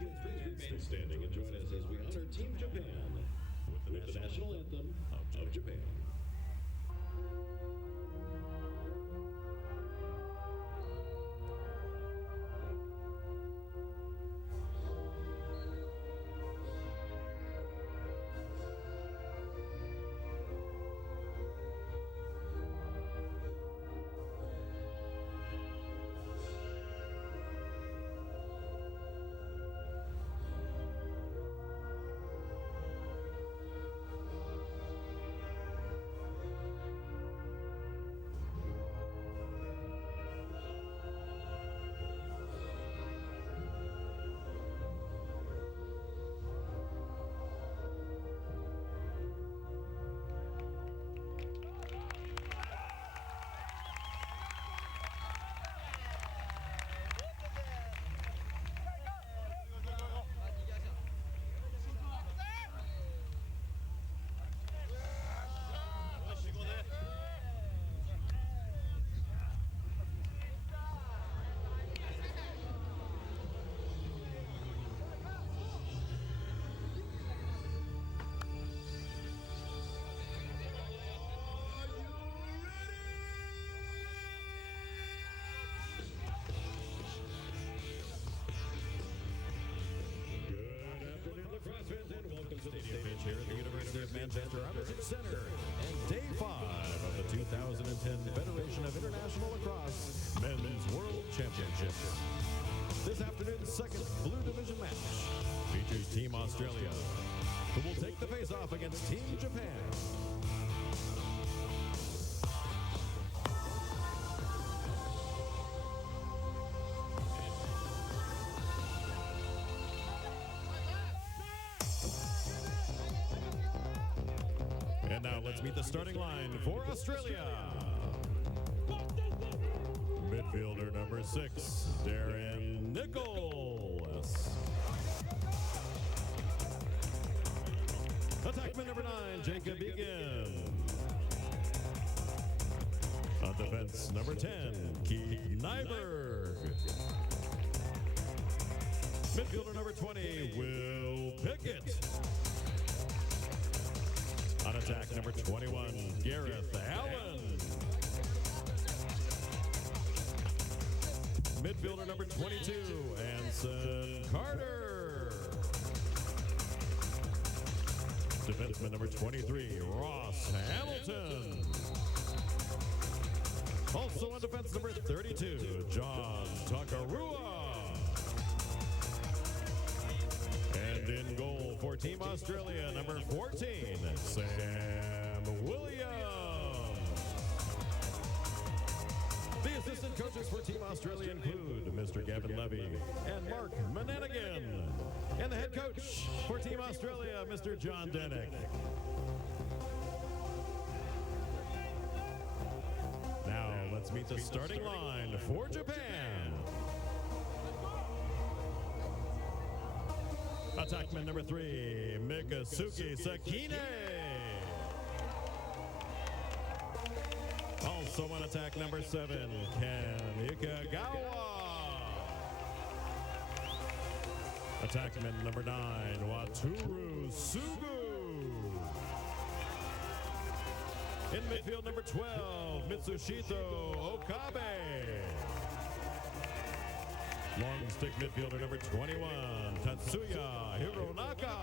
Champions, please remain standing and join us as we honor Team Japan with the national anthem of Japan. Pitch here at the University of Manchester Armitage Center, and Day 5 of the 2010 Federation of International Lacrosse Men's World Championship. This afternoon's second Blue Division match features Team Australia, who will take the face-off against Team Japan. And now let's meet the starting line for Australia. Midfielder number 6, Darren Nicholas. Attackman number 9, Jacob Egan. On defense number 10, Keith Nyberg. Midfielder number 20, Will Pickett. On attack, number 21, Gareth Allen. Midfielder number 22, Anson Carter. Defenseman number 23, Ross Hamilton. Also on defense, number 32, John Takarua. And in goal for Team Australia, number 14, Sam Williams. The assistant coaches for Team Australia include Mr. Gavin Levy and Mark Mananigan. And the head coach for Team Australia, Mr. John Denick. Now let's meet the starting line for Japan. Attackman number 3, Mikasuki Sakine. Also on attack number 7, Ken Ikagawa. Attackman number 9, Wataru Sugu. In midfield number 12, Mitsushito Okabe. Long stick midfielder number 21, Tatsuya Hironaka.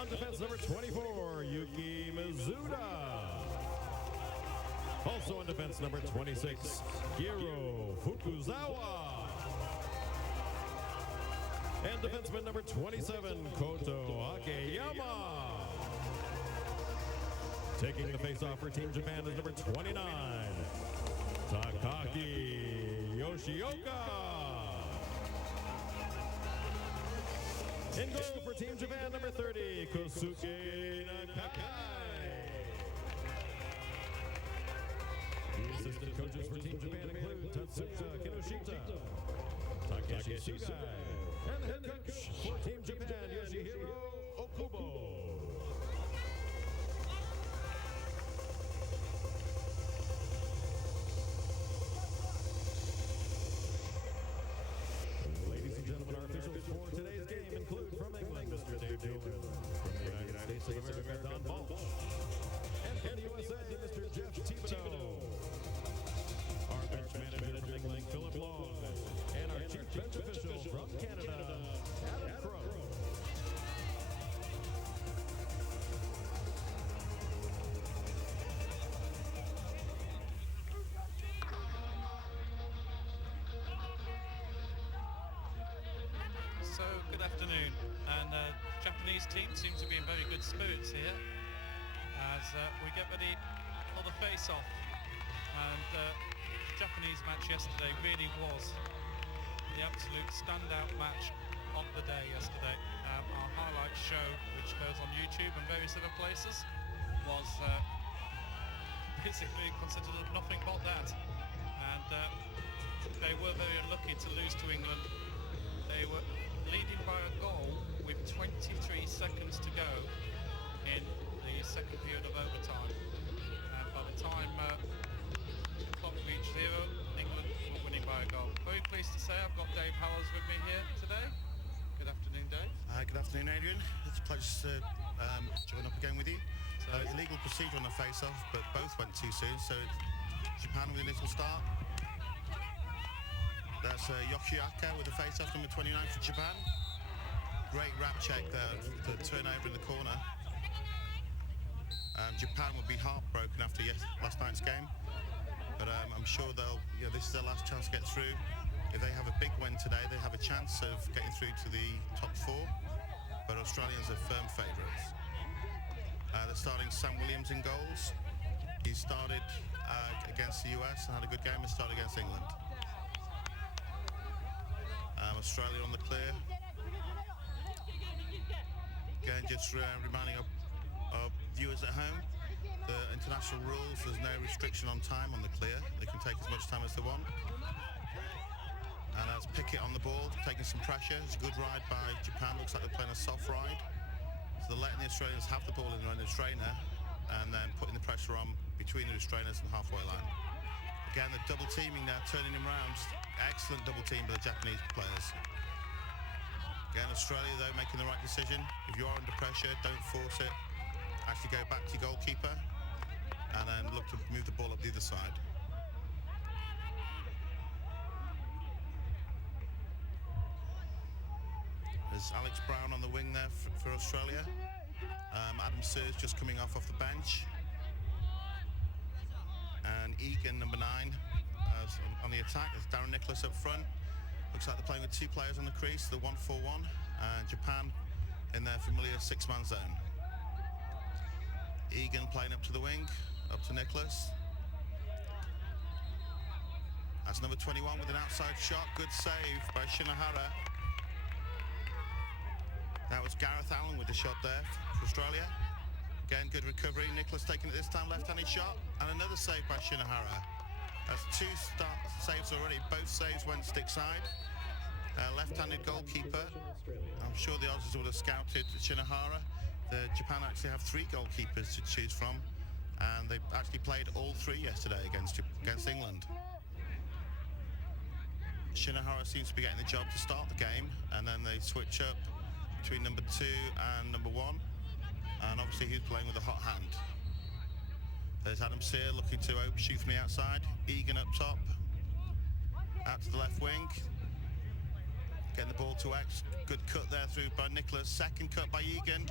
On defense number 24, Yuki Mizuda. Also on defense number 26, Hiro Fukuzawa. And defenseman number 27, Koto Akeyama. Taking the face-off for Team Japan is number 29, Takaki Yoshioka. In goal for Team Japan, number 30, Kosuke Nakakai. The assistant coaches for Team Japan include Tatsuya Kinoshita, Takeshi Sugai, and the head coach for Team Japan, Yoshihiro Okubo. And the Japanese team seems to be in very good spirits here as we get ready for the face-off. And the Japanese match yesterday really was the absolute standout match of the day yesterday. Our highlight show, which goes on YouTube and various other places, was basically considered nothing but that. And they were very unlucky to lose to England. They were leading by a goal with 23 seconds to go in the second period of overtime. And by the time the clock reached zero, England were winning by a goal. Very pleased to say I've got Dave Howells with me here today. Good afternoon, Dave. Good afternoon, Adrian. It's a pleasure to join up again with you. Illegal procedure on the face-off, but both went too soon, so Japan with a little start. That's Yoshiaka with the face-off, number 29 for Japan. Great wrap check there, the turnover in the corner. Japan will be heartbroken after last night's game, but I'm sure this is their last chance to get through. If they have a big win today, they have a chance of getting through to the top four, but Australians are firm favourites. They're starting Sam Williams in goals. He started against the US and had a good game and started against England. Australia on the clear. Again, just reminding our viewers at home, the international rules, there's no restriction on time on the clear. They can take as much time as they want. And that's Pickett on the ball, taking some pressure. It's a good ride by Japan. Looks like they're playing a soft ride. So they're letting the Australians have the ball in their own restrainer and then putting the pressure on between the restrainers and halfway line. Again, the double teaming now, turning him round. Excellent double team by the Japanese players. Again, Australia, though, making the right decision. If you are under pressure, don't force it. Actually go back to your goalkeeper and then look to move the ball up the other side. There's Alex Brown on the wing there for Australia. Adam Sears just coming off the bench. And Egan, number 9, on the attack. There's Darren Nicholas up front. Looks like they're playing with 2 players on the crease, the 1-4-1. And Japan in their familiar 6-man zone. Egan playing up to the wing, up to Nicholas. That's number 21 with an outside shot. Good save by Shinohara. That was Gareth Allen with the shot there for Australia. Again, good recovery. Nicholas taking it this time, left-handed shot. And another save by Shinohara. That's 2 saves already. Both saves went stick side. Left-handed goalkeeper. I'm sure the Aussies would have scouted Shinohara. Japan actually have 3 goalkeepers to choose from. And they actually played all 3 yesterday against England. Shinohara seems to be getting the job to start the game. And then they switch up between number 2 and number 1, and obviously he's playing with a hot hand. There's Adam Sear looking to shoot from the outside. Egan up top, out to the left wing, getting the ball to X. Good cut there through by Nicholas. Second cut by Egan,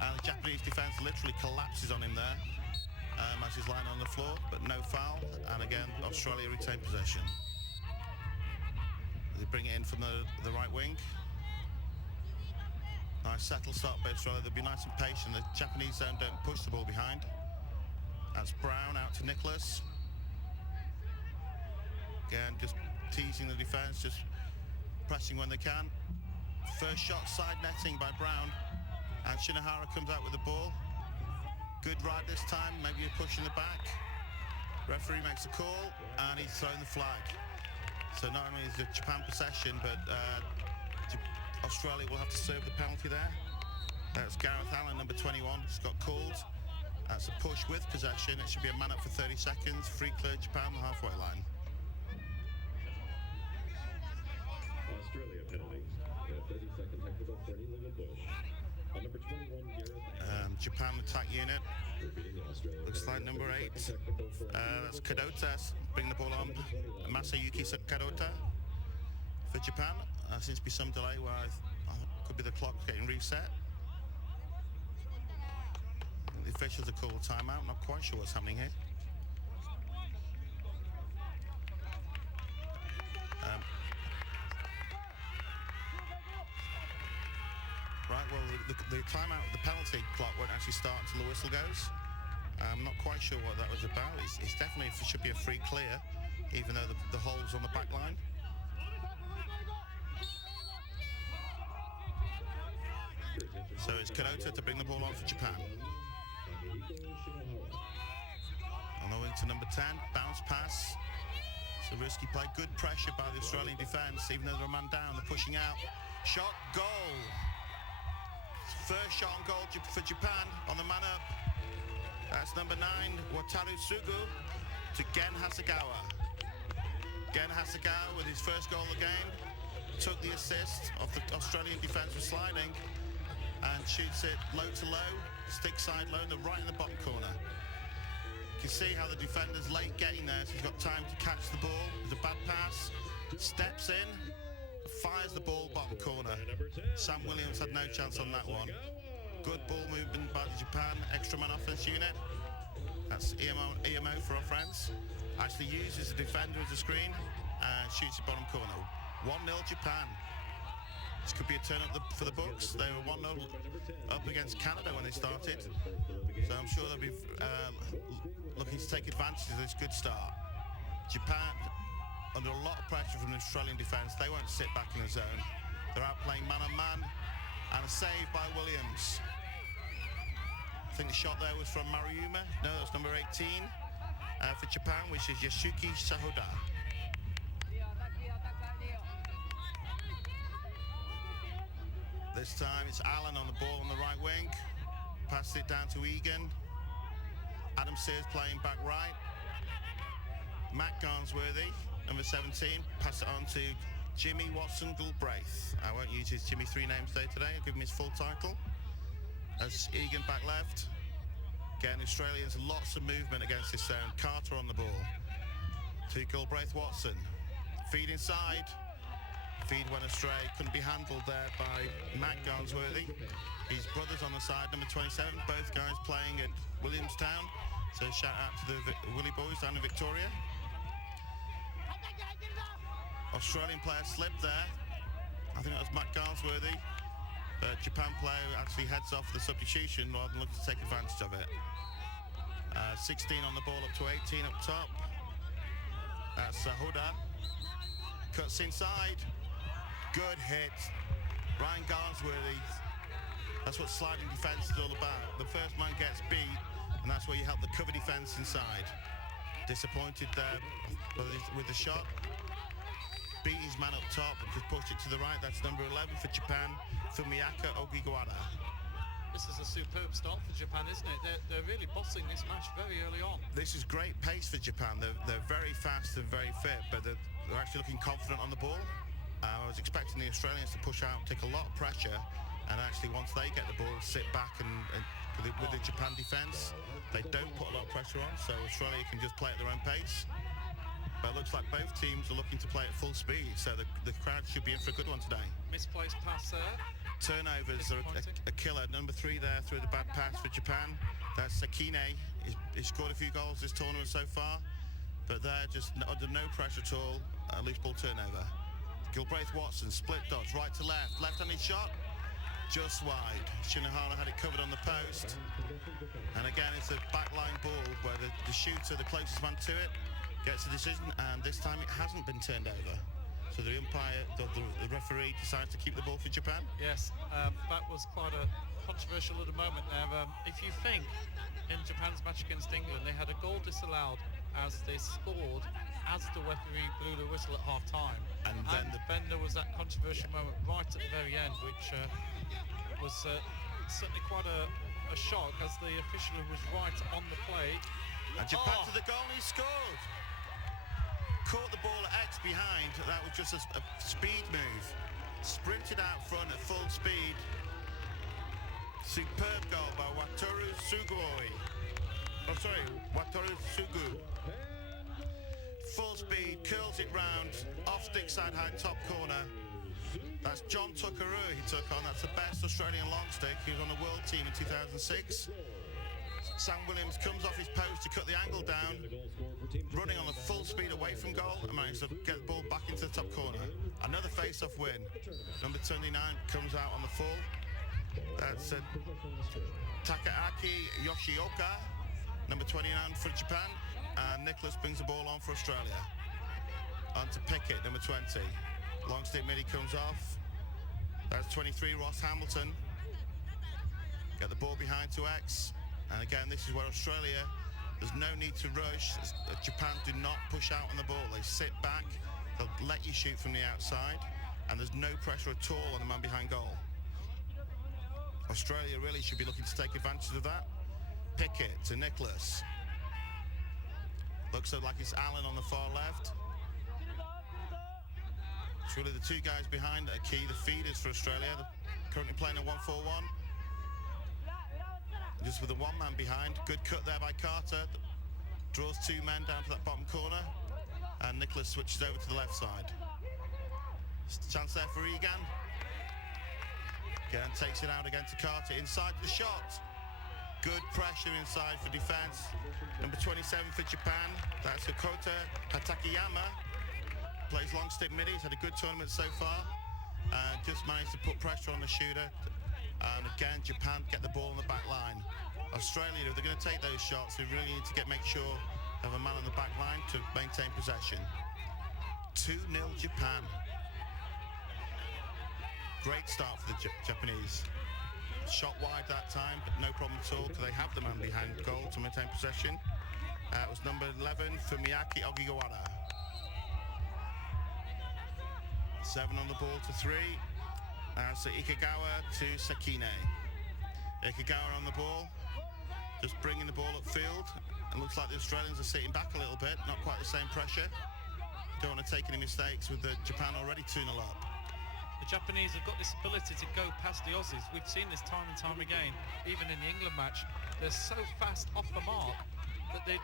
and the Japanese defence literally collapses on him there as he's lying on the floor, but no foul. And again, Australia retain possession. They bring it in from the right wing. Nice settle start by Australia. They'll be nice and patient. The Japanese zone don't push the ball behind. That's Brown out to Nicholas. Again, just teasing the defence, just pressing when they can. First shot, side netting by Brown. And Shinohara comes out with the ball. Good ride this time, maybe a push in the back. Referee makes a call, and he's thrown the flag. So not only is it Japan possession, but Australia will have to serve the penalty there. That's Gareth Allen, number 21, has got called. That's a push with possession. It should be a man up for 30 seconds. Free clear Japan, the halfway line. Australia penalty. 30-second technical for an illegal push. On number 21, Gareth. Japan attack unit. Looks like number 8. That's Kadota. Bring the ball on. Masayuki Kadota for Japan. Seems to be some delay where could be the clock getting reset. The officials have called a timeout. Not quite sure what's happening here. well, the timeout, the penalty clock won't actually start until the whistle goes. I'm not quite sure what that was about. It's definitely, it should be a free clear, even though the hole's on the back line. So it's Kanota to bring the ball on for Japan. On the wing to number 10, bounce pass. It's a risky play, good pressure by the Australian defence, even though they're a man down, they're pushing out. Shot, goal. First shot on goal for Japan on the man up. That's number 9, Wataru Sugu to Gen Hasegawa. Gen Hasegawa with his first goal of the game took the assist of the Australian defence for sliding and shoots it low to low, stick side low, right in the bottom corner. You can see how the defender's late getting there, so he's got time to catch the ball. It's a bad pass, steps in, fires the ball bottom corner. Sam Williams had no chance on that one. Good ball movement by the Japan extra man offense unit. That's EMO for our friends. Actually uses the defender as a screen and shoots it bottom corner. 1-0 Japan. This could be a turn up for the books. They were 1-0 up against Canada when they started. So I'm sure they'll be looking to take advantage of this good start. Japan, under a lot of pressure from the Australian defence, they won't sit back in the zone. They're out playing man-on-man, and a save by Williams. I think the shot there was from Mariuma. No, that's number 18 for Japan, which is Yasuki Sahoda. This time it's Allen on the ball on the right wing. Passed it down to Egan. Adam Sears playing back right. Matt Garnsworthy, number 17, pass it on to Jimmy Watson Galbraith. I won't use his Jimmy 3 names today. I'll give him his full title. As Egan back left. Again, Australians, lots of movement against this zone. Carter on the ball. To Galbraith Watson. Feed inside. Feed went astray. Couldn't be handled there by Matt Garnsworthy. His brother's on the side, number 27. Both guys playing at Williamstown. So shout out to the Willie boys down in Victoria. Australian player slipped there. I think that was Matt Garnsworthy. Japan player actually heads off the substitution rather than looking to take advantage of it. 16 on the ball up to 18 up top. That's Sahoda. Cuts inside. Good hit. Ryan Garnsworthy. That's what sliding defence is all about. The first man gets beat, and that's where you help the cover defence inside. Disappointed there with the shot. Beat his man up top and just pushed it to the right. That's number 11 for Japan, Fumiaka Ogiwara. This is a superb start for Japan, isn't it? They're really bossing this match very early on. This is great pace for Japan. They're very fast and very fit, but they're actually looking confident on the ball. I was expecting the Australians to push out, take a lot of pressure, and actually once they get the ball, sit back and with the Japan defence, they don't put a lot of pressure on, so Australia can just play at their own pace. But it looks like both teams are looking to play at full speed, so the crowd should be in for a good one today. Misplaced pass there. Turnovers are a killer. Number 3 there through the bad pass for Japan. That's Sakine. He's scored a few goals this tournament so far, but they're just under no pressure at all. Loose ball turnover. Galbraith Watson, split dodge, right to left. Left-handed shot, just wide. Shinohara had it covered on the post. And again, it's a backline ball where the shooter, the closest man to it, gets a decision, and this time it hasn't been turned over. So the umpire, the referee, decides to keep the ball for Japan. Yes, that was quite a controversial little moment there. If you think in Japan's match against England, they had a goal disallowed as they scored as the referee blew the whistle at half-time. And then there was that controversial moment right at the very end, which was certainly quite a shock, as the official who was right on the play. And Japan to the goal, and he scored. Caught the ball at X behind. That was just a speed move. Sprinted out front at full speed. Superb goal by Wataru Sugoi. Wataru Sugu. Full speed, curls it round, off stick side high, top corner. That's John Tuckeroo he took on. That's the best Australian long stick. He was on the world team in 2006. Sam Williams comes off his post to cut the angle down, running on the full speed away from goal and managed to get the ball back into the top corner. Another face-off win. Number 29 comes out on the full. That's Takaaki Yoshioka, number 29 for Japan. And Nicholas brings the ball on for Australia. On to Pickett, number 20. Long stick midi comes off. That's 23, Ross Hamilton. Get the ball behind to X. And again, this is where Australia, there's no need to rush. Japan do not push out on the ball. They sit back, they'll let you shoot from the outside, and there's no pressure at all on the man behind goal. Australia really should be looking to take advantage of that. Pickett to Nicholas. Looks like it's Allen on the far left. It's really the two guys behind that are key, the feeders for Australia. They're currently playing a 1-4-1. Just with a one man behind. Good cut there by Carter. Draws two men down to that bottom corner. And Nicholas switches over to the left side. Chance there for Egan. Again, takes it out again to Carter. Inside the shot. Good pressure inside for defense. Number 27 for Japan. That's Hakota Hatakeyama. Plays long stick midi. He's had a good tournament so far. Just managed to put pressure on the shooter. And again, Japan get the ball on the back line. Australia, if they're going to take those shots, they really need to make sure they have a man on the back line to maintain possession. 2-0 Japan. Great start for the Japanese. Shot wide that time, but no problem at all because they have the man behind goal to maintain possession. It was number 11 for Miyaki Ogiwara. 7 on the ball to 3. So Ikagawa to Sekine. Ikagawa on the ball, just bringing the ball upfield. It looks like the Australians are sitting back a little bit, not quite the same pressure. Don't want to take any mistakes with the Japan already 2-0 up. The Japanese have got this ability to go past the Aussies. We've seen this time and time again, even in the England match. They're so fast off the mark that they...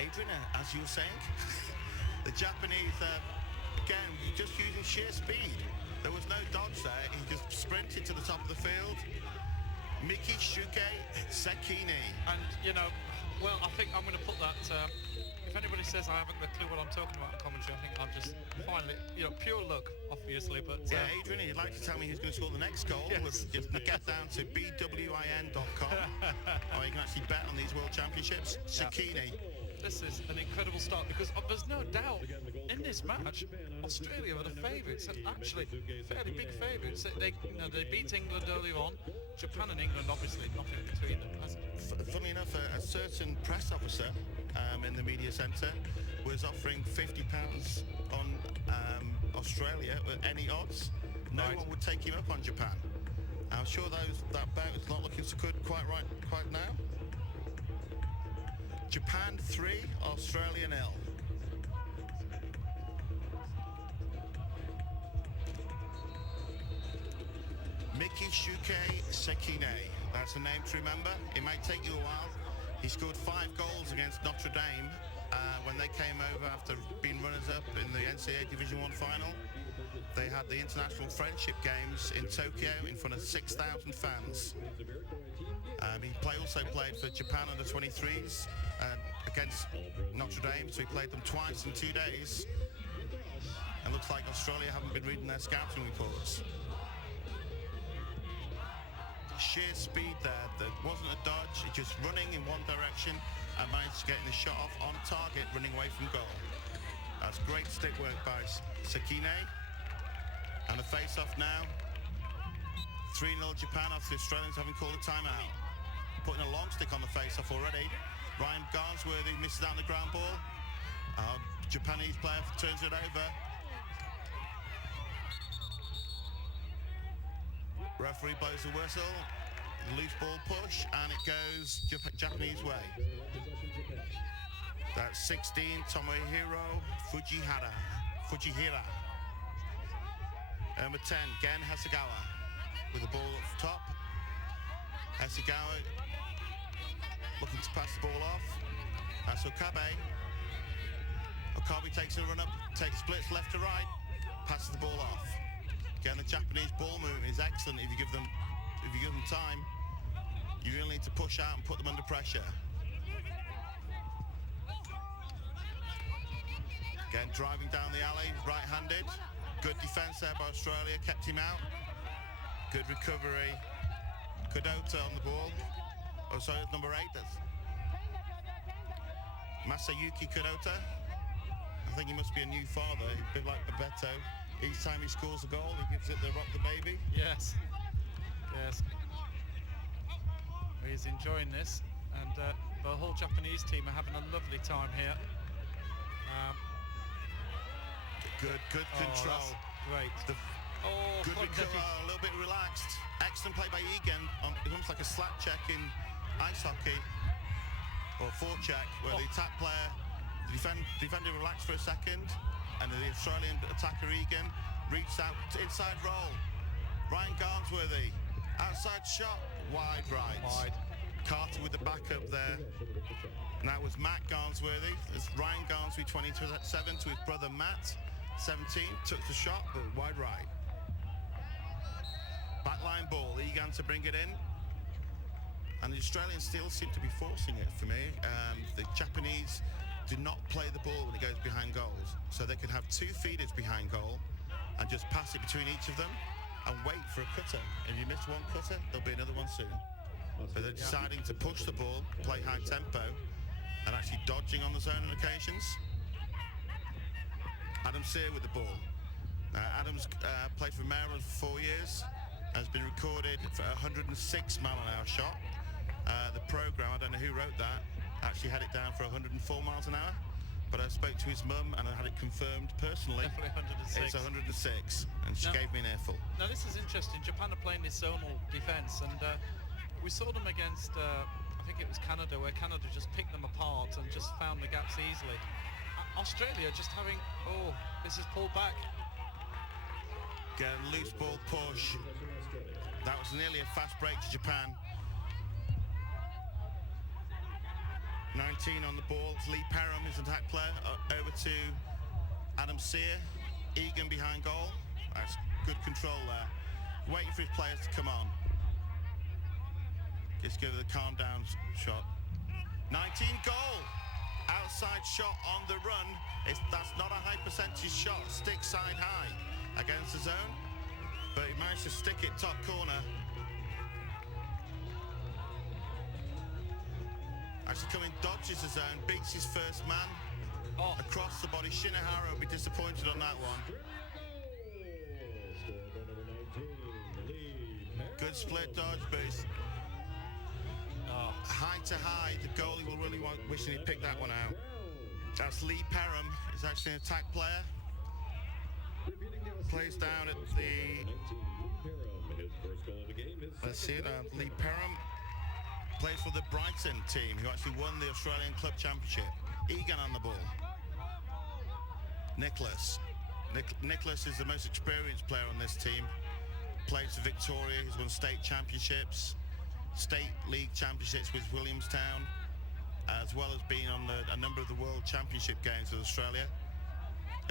Adrian, as you were saying, the Japanese... Again, just using sheer speed. There was no dodge there. He just sprinted to the top of the field. Miki Shuke Sekine. And, you know, well, I think I'm going to put that... if anybody says I haven't got a clue what I'm talking about in commentary, I think I'm just finally, pure luck, obviously, but... Yeah, Adrian, you'd like to tell me who's going to score the next goal? Yes. Just get down to bwin.com, or you can actually bet on these World Championships. Sekine. This is an incredible start because there's no doubt in this match Australia were the favourites, and actually fairly big favourites. They beat England earlier on. Japan and England obviously nothing between them. Funnily enough, a certain press officer in the media centre was offering £50 on Australia with any odds. No one would take him up on Japan. I'm sure that bout is not looking so good quite now. Japan 3, Australia 0. Miki Shuke Sekine. That's a name to remember. It might take you a while. He scored 5 goals against Notre Dame when they came over after being runners-up in the NCAA Division 1 final. They had the International Friendship Games in Tokyo in front of 6,000 fans. He also played for Japan under 23s against Notre Dame, so he played them twice in 2 days. And looks like Australia haven't been reading their scouting reports. Sheer speed there. There wasn't a dodge, just running in one direction and managed to get the shot off on target, running away from goal. That's great stick work by Sekine. And a face-off now. 3-0 Japan after the Australians having called a timeout. Putting a long stick on the face-off already. Ryan Garnsworthy misses out on the ground ball. Japanese player turns it over. Referee blows the whistle. Loose ball push, and it goes Japanese way. That's 16, Tomohiro Fujihira. Number 10, Gen Hasegawa with the ball up top. Hasegawa looking to pass the ball off. That's Okabe. Okabe takes a run up, takes splits left to right, passes the ball off. Again, the Japanese ball movement is excellent if you give them time. You really need to push out and put them under pressure. Again, driving down the alley, right-handed. Good defence there by Australia, kept him out. Good recovery. Kudota on the ball. Oh, sorry, it's number 8. That's Masayuki Kudota. I think he must be a new father, a bit like Bebeto. Each time he scores a goal, he gives it the rock the baby. Yes. Yes. He's enjoying this, and the whole Japanese team are having a lovely time here. Good control. Great. Good recovery, a little bit relaxed. Excellent play by Egan. It's almost like a slap check in ice hockey, or forecheck, where the attack player, the defender relaxed for a second, and the Australian attacker Egan reached out to inside roll. Ryan Garnsworthy, outside shot, wide right. Wide. Carter with the backup there. And that was Matt Garnsworthy. It's Ryan Garnsworthy, 27, to his brother Matt, 17. Took the shot, but wide right. Backline ball, Egan to bring it in. And the Australians still seem to be forcing it for me. The Japanese do not play the ball when it goes behind goals. So they can have 2 feeders behind goal and just pass it between each of them and wait for a cutter. If you miss one cutter, there'll be another one soon. But they're deciding to push the ball, play high tempo, and actually dodging on the zone on occasions. Adam Sear with the ball. Adams played for Maryland for 4 years, has been recorded for a 106 mile-an-hour shot. The program, I don't know who wrote that, actually had it down for 104 miles an hour, but I spoke to his mum and I had it confirmed personally. Definitely 106. It's 106, and she gave me an earful. Now this is interesting. Japan are playing this zonal defence, and we saw them against, I think it was Canada, where Canada just picked them apart and just found the gaps easily. Australia just having, this is pulled back. Get a loose ball push. That was nearly a fast break to Japan. 19 on the ball. It's Lee Parham, his attack player. Over to Adam Sear. Egan behind goal. That's good control there. Waiting for his players to come on. Just give it a calm down shot. 19 goal. Outside shot on the run. That's not a high percentage shot. Stick side high against the zone. But he managed to stick it top corner. Actually coming, dodges the zone, beats his first man. Across the body. Shinohara will be disappointed on that one. Good split dodge, but high to high. The goalie will really want wishing he picked that one out. That's Lee Parham. He's actually an attack player. Plays down at the... Let's see it. Lee Parham plays for the Brighton team, who actually won the Australian Club Championship. Egan on the ball. Nicholas. Nicholas is the most experienced player on this team. Plays for Victoria. He's won state championships, state league championships with Williamstown, as well as being on a number of the World Championship games with Australia.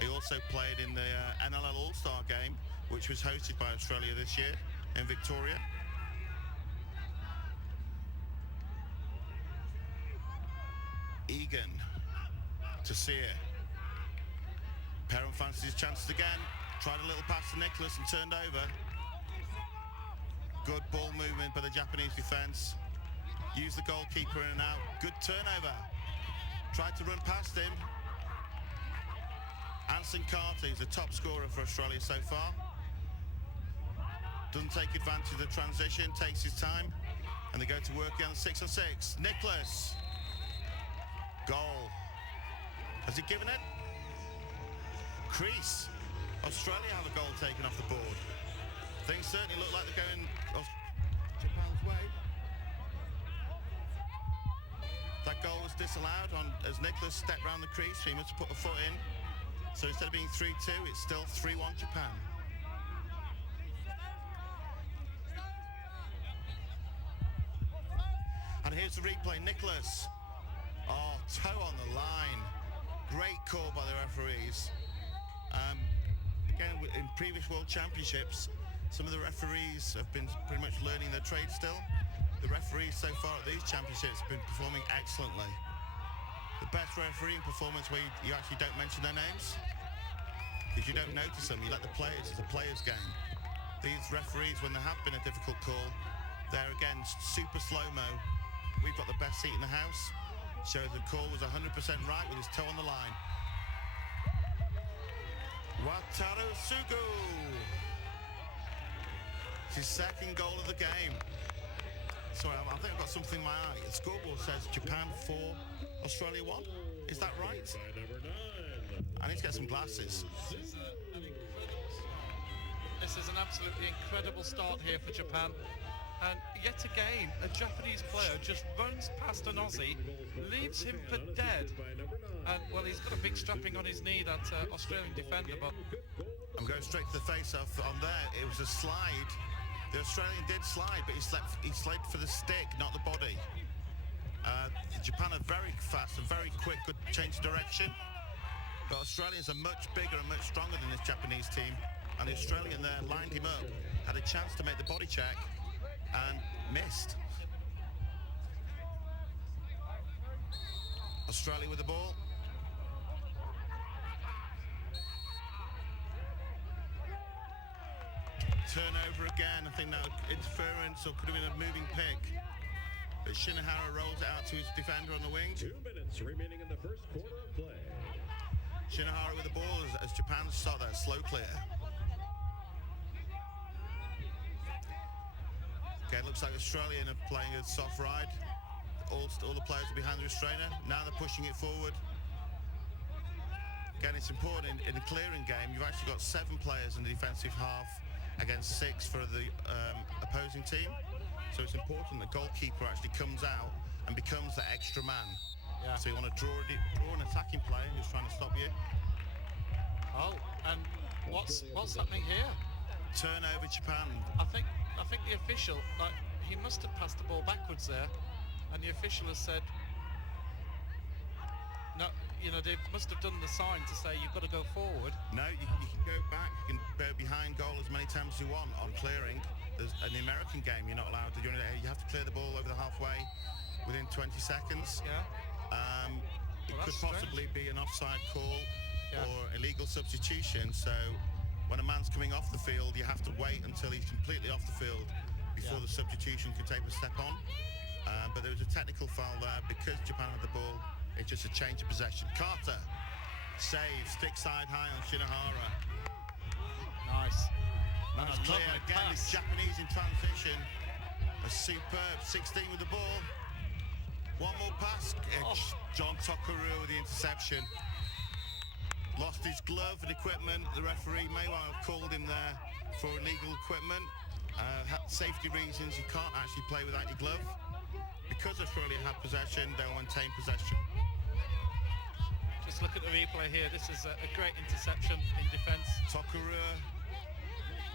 He also played in the NLL All-Star game, which was hosted by Australia this year in Victoria. Egan to Sear. Parham fancies his chances again. Tried a little pass to Nicholas and turned over. Good ball movement by the Japanese defence. Used the goalkeeper in and out. Good turnover. Tried to run past him. Anson Carter is the top scorer for Australia so far. Doesn't take advantage of the transition, takes his time, and they go to work on the 6-on-6. Nicholas. Goal. Has he given it? Crease. Australia have a goal taken off the board. Things certainly look like they're going Japan's way. That goal was disallowed as Nicholas stepped round the crease, so he must have put a foot in. So instead of being 3-2, it's still 3-1 Japan. And here's the replay. Nicholas. Toe on the line. Great call by the referees. Again, in previous World Championships, some of the referees have been pretty much learning their trade still. The referees so far at these championships have been performing excellently. The best refereeing performance where you actually don't mention their names, because you don't notice them. You let the players, it's a players' game. these referees, when there have been a difficult call, they're again super slow-mo. We've got the best seat in the house. Shows the call was 100% right with his toe on the line. Wataru Sugu. It's his second goal of the game. Sorry, I think I've got something in my eye. The scoreboard says Japan 4, Australia 1. Is that right? I need to get some glasses. This is an absolutely incredible start here for Japan. And yet again, a Japanese player just runs past an Aussie, leaves him for dead. And, well, he's got a big strapping on his knee, that Australian defender, but... I'm going straight to the face-off. On there, it was a slide. The Australian did slide, but he slid for the stick, not the body. Japan are very fast and very quick, good change of direction. But Australians are much bigger and much stronger than this Japanese team. And the Australian there lined him up, had a chance to make the body check, and missed. Australia with the ball. Turnover again. I think that interference or could have been a moving pick. But Shinohara rolls it out to his defender on the wing. 2 minutes remaining in the first quarter of play. Shinohara with the ball as Japan start that slow clear. Okay, it looks like Australia are playing a soft ride. All the players are behind the restrainer. Now they're pushing it forward. Again, it's important in a clearing game. You've actually got 7 players in the defensive half against 6 for the opposing team. So it's important the goalkeeper actually comes out and becomes the extra man. Yeah. So you want to draw an attacking player who's trying to stop you. Oh, and what's happening here? Turnover Japan. I think the official, like, he must have passed the ball backwards there, and the official has said, no, you know, they must have done the sign to say you've got to go forward. No, you can go back, you can go behind goal as many times as you want on clearing. There's an American game, you're not allowed to. You have to clear the ball over the halfway within 20 seconds. Yeah. It Well, could that's possibly be an offside call Yeah. or illegal substitution. So when a man's coming off the field, you have to wait until he's completely off the field before Yeah. the substitution can take a step on. But there was a technical foul there because Japan had the ball. It's just a change of possession. Carter saves, stick side high on Shinohara. Nice. That's And a clear. lovely Again, pass. the Japanese in transition. A superb 16 with the ball. One more pass. It's John Tokaru with the interception. Lost his glove and equipment. The referee may well have called him there for illegal equipment. Safety reasons, you can't actually play without your glove. Because Australia had possession, they'll maintain possession. Just look at the replay here. This is a great interception in defence. Tokaru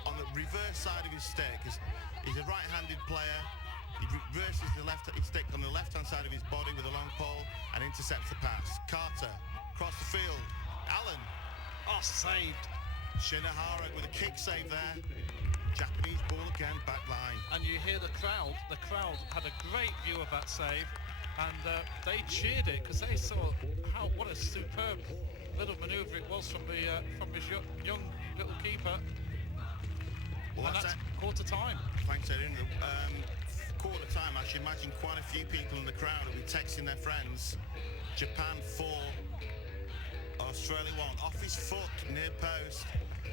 on the reverse side of his stick. He's a right-handed player. He reverses his stick on the left-hand side of his body with a long pole and intercepts the pass. Carter, across the field. Allen. Oh, saved. Shinohara with a kick save there. Japanese ball again, back line. And you hear the crowd. The crowd had a great view of that save, and they cheered it because they saw what a superb little manoeuvre it was from his young little keeper. Well, And that's it. quarter time. Thanks, Erin. Quarter time, I should imagine quite a few people in the crowd will be texting their friends. Japan 4, Australia 1. Off his foot, near post.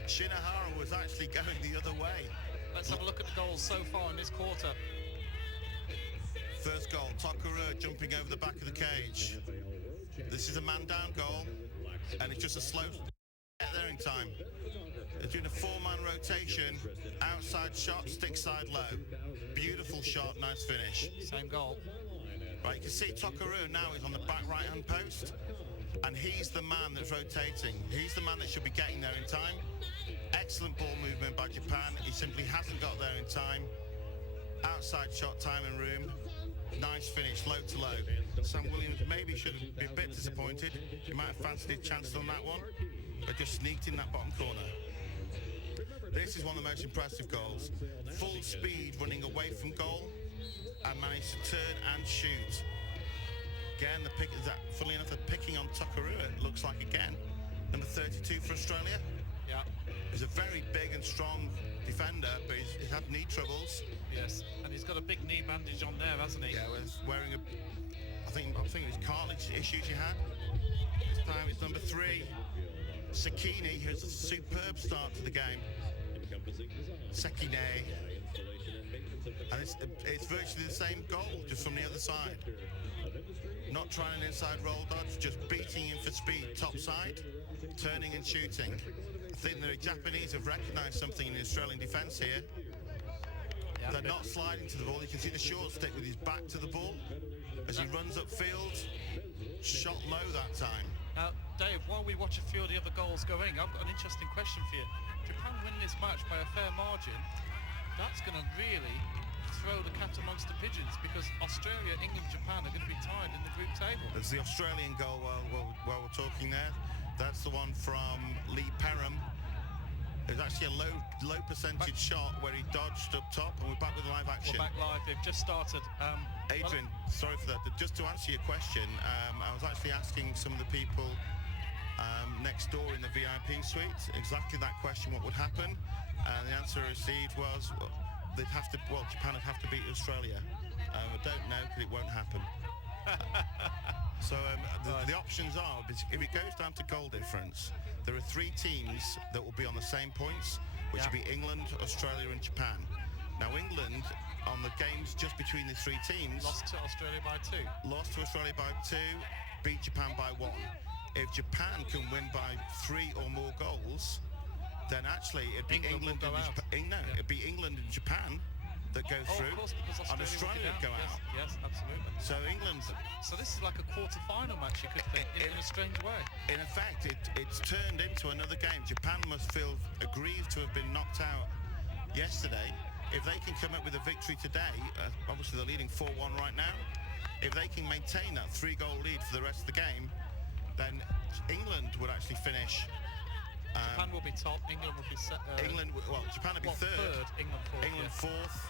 Shinohara was actually going the other way. Let's have a look at the goals so far in this quarter. First goal, Tokaru jumping over the back of the cage. This is a man-down goal, and it's just a slow get there in time. They're doing a 4-man rotation, outside shot, stick side low. Beautiful shot, nice finish. Same goal. Right, you can see Tokaru now is on the back right-hand post, and he's the man that's rotating. He's the man that should be getting there in time. Excellent ball movement by Japan. He simply hasn't got there in time. Outside shot, time and room. Nice finish, low to low. Sam Williams maybe should be a bit disappointed. He might have fancied his chances on that one, but just sneaked in that bottom corner. This is one of the most impressive goals. Full speed running away from goal and managed to turn and shoot. Again, funnily enough, the picking on Tokaru, it looks like again. Number 32 for Australia. Yeah. He's a very big and strong defender, but he's had knee troubles. Yes, and he's got a big knee bandage on there, hasn't he? Yeah, was wearing I think it was cartilage issues he had. This time it's number 3, Sekine, who's a superb start to the game. Sekine. And it's virtually the same goal, just from the other side. Not trying an inside roll dodge, just beating him for speed top side, turning and shooting. I think the Japanese have recognised something in the Australian defence here. Yeah, they're not sliding to the ball. You can see the short stick with his back to the ball as he runs upfield. Shot low that time. Now, Dave, while we watch a few of the other goals going, I've got an interesting question for you. Japan win this match by a fair margin. That's going to really throw the cat amongst the pigeons, because Australia, England, Japan are going to be tied in the group table. There's the Australian goal while we're talking there. That's the one from Lee Perham. It was actually a low percentage shot where he dodged up top, and we're back with live action. We're back live. They've just started. Adrian, sorry for that. Just to answer your question, I was actually asking some of the people next door in the VIP suite exactly that question, what would happen, and the answer I received was Japan would have to beat Australia. I don't know, because it won't happen. So the options are, if it goes down to goal difference, there are 3 teams that will be on the same points, which will be England, Australia and Japan. Now England, on the games just between the 3 teams, lost to Australia by 2. Lost to Australia by 2, beat Japan by 1. If Japan can win by 3 or more goals, then actually it'd be England and Japan that go through, of course, because and Australia would go out. Yes, absolutely. So England. So this is like a quarter-final match, you could think, in a strange way. In effect, it's turned into another game. Japan must feel aggrieved to have been knocked out yesterday. If they can come up with a victory today, obviously they're leading 4-1 right now. If they can maintain that 3-goal lead for the rest of the game, then England would actually finish. Japan will be top. England will be Japan will be third. England fourth.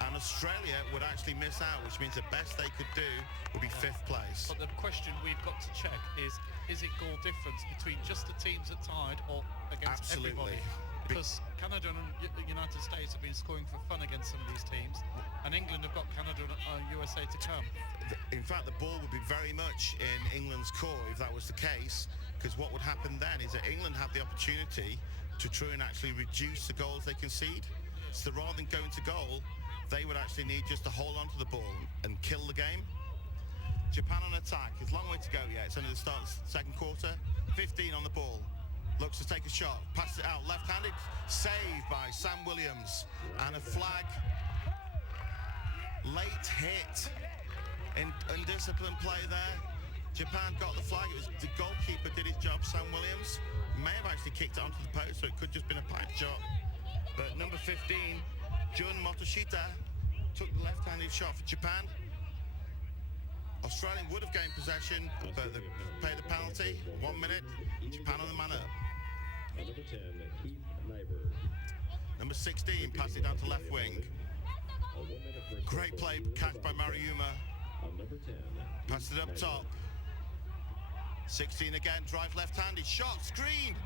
And Australia would actually miss out, which means the best they could do would be 5th place. But the question we've got to check is it goal difference between just the teams that tied or against everybody? Because Canada and the United States have been scoring for fun against some of these teams, and England have got Canada and USA to come. In fact, the ball would be very much in England's core if that was the case, because what would happen then is that England have the opportunity to try and actually reduce the goals they concede. So rather than going to goal, they would actually need just to hold on to the ball and kill the game. Japan on attack. It's a long way to go yet. It's only the start of the second quarter. 15 on the ball. Looks to take a shot. Passes it out. Left-handed. Saved by Sam Williams. And a flag. Late hit. Undisciplined play there. Japan got the flag. It was the goalkeeper did his job, Sam Williams. May have actually kicked it onto the post, so it could just been a pipe shot. But number 15, Jun Motoshita, took the left-handed shot for Japan. Australia would have gained possession, but they paid the penalty. 1 minute. Japan on the man up. Number 16, passed it down to left wing. Great play, catch by Mariuma. Passed it up top. 16 again, drive left-handed, shot, screen.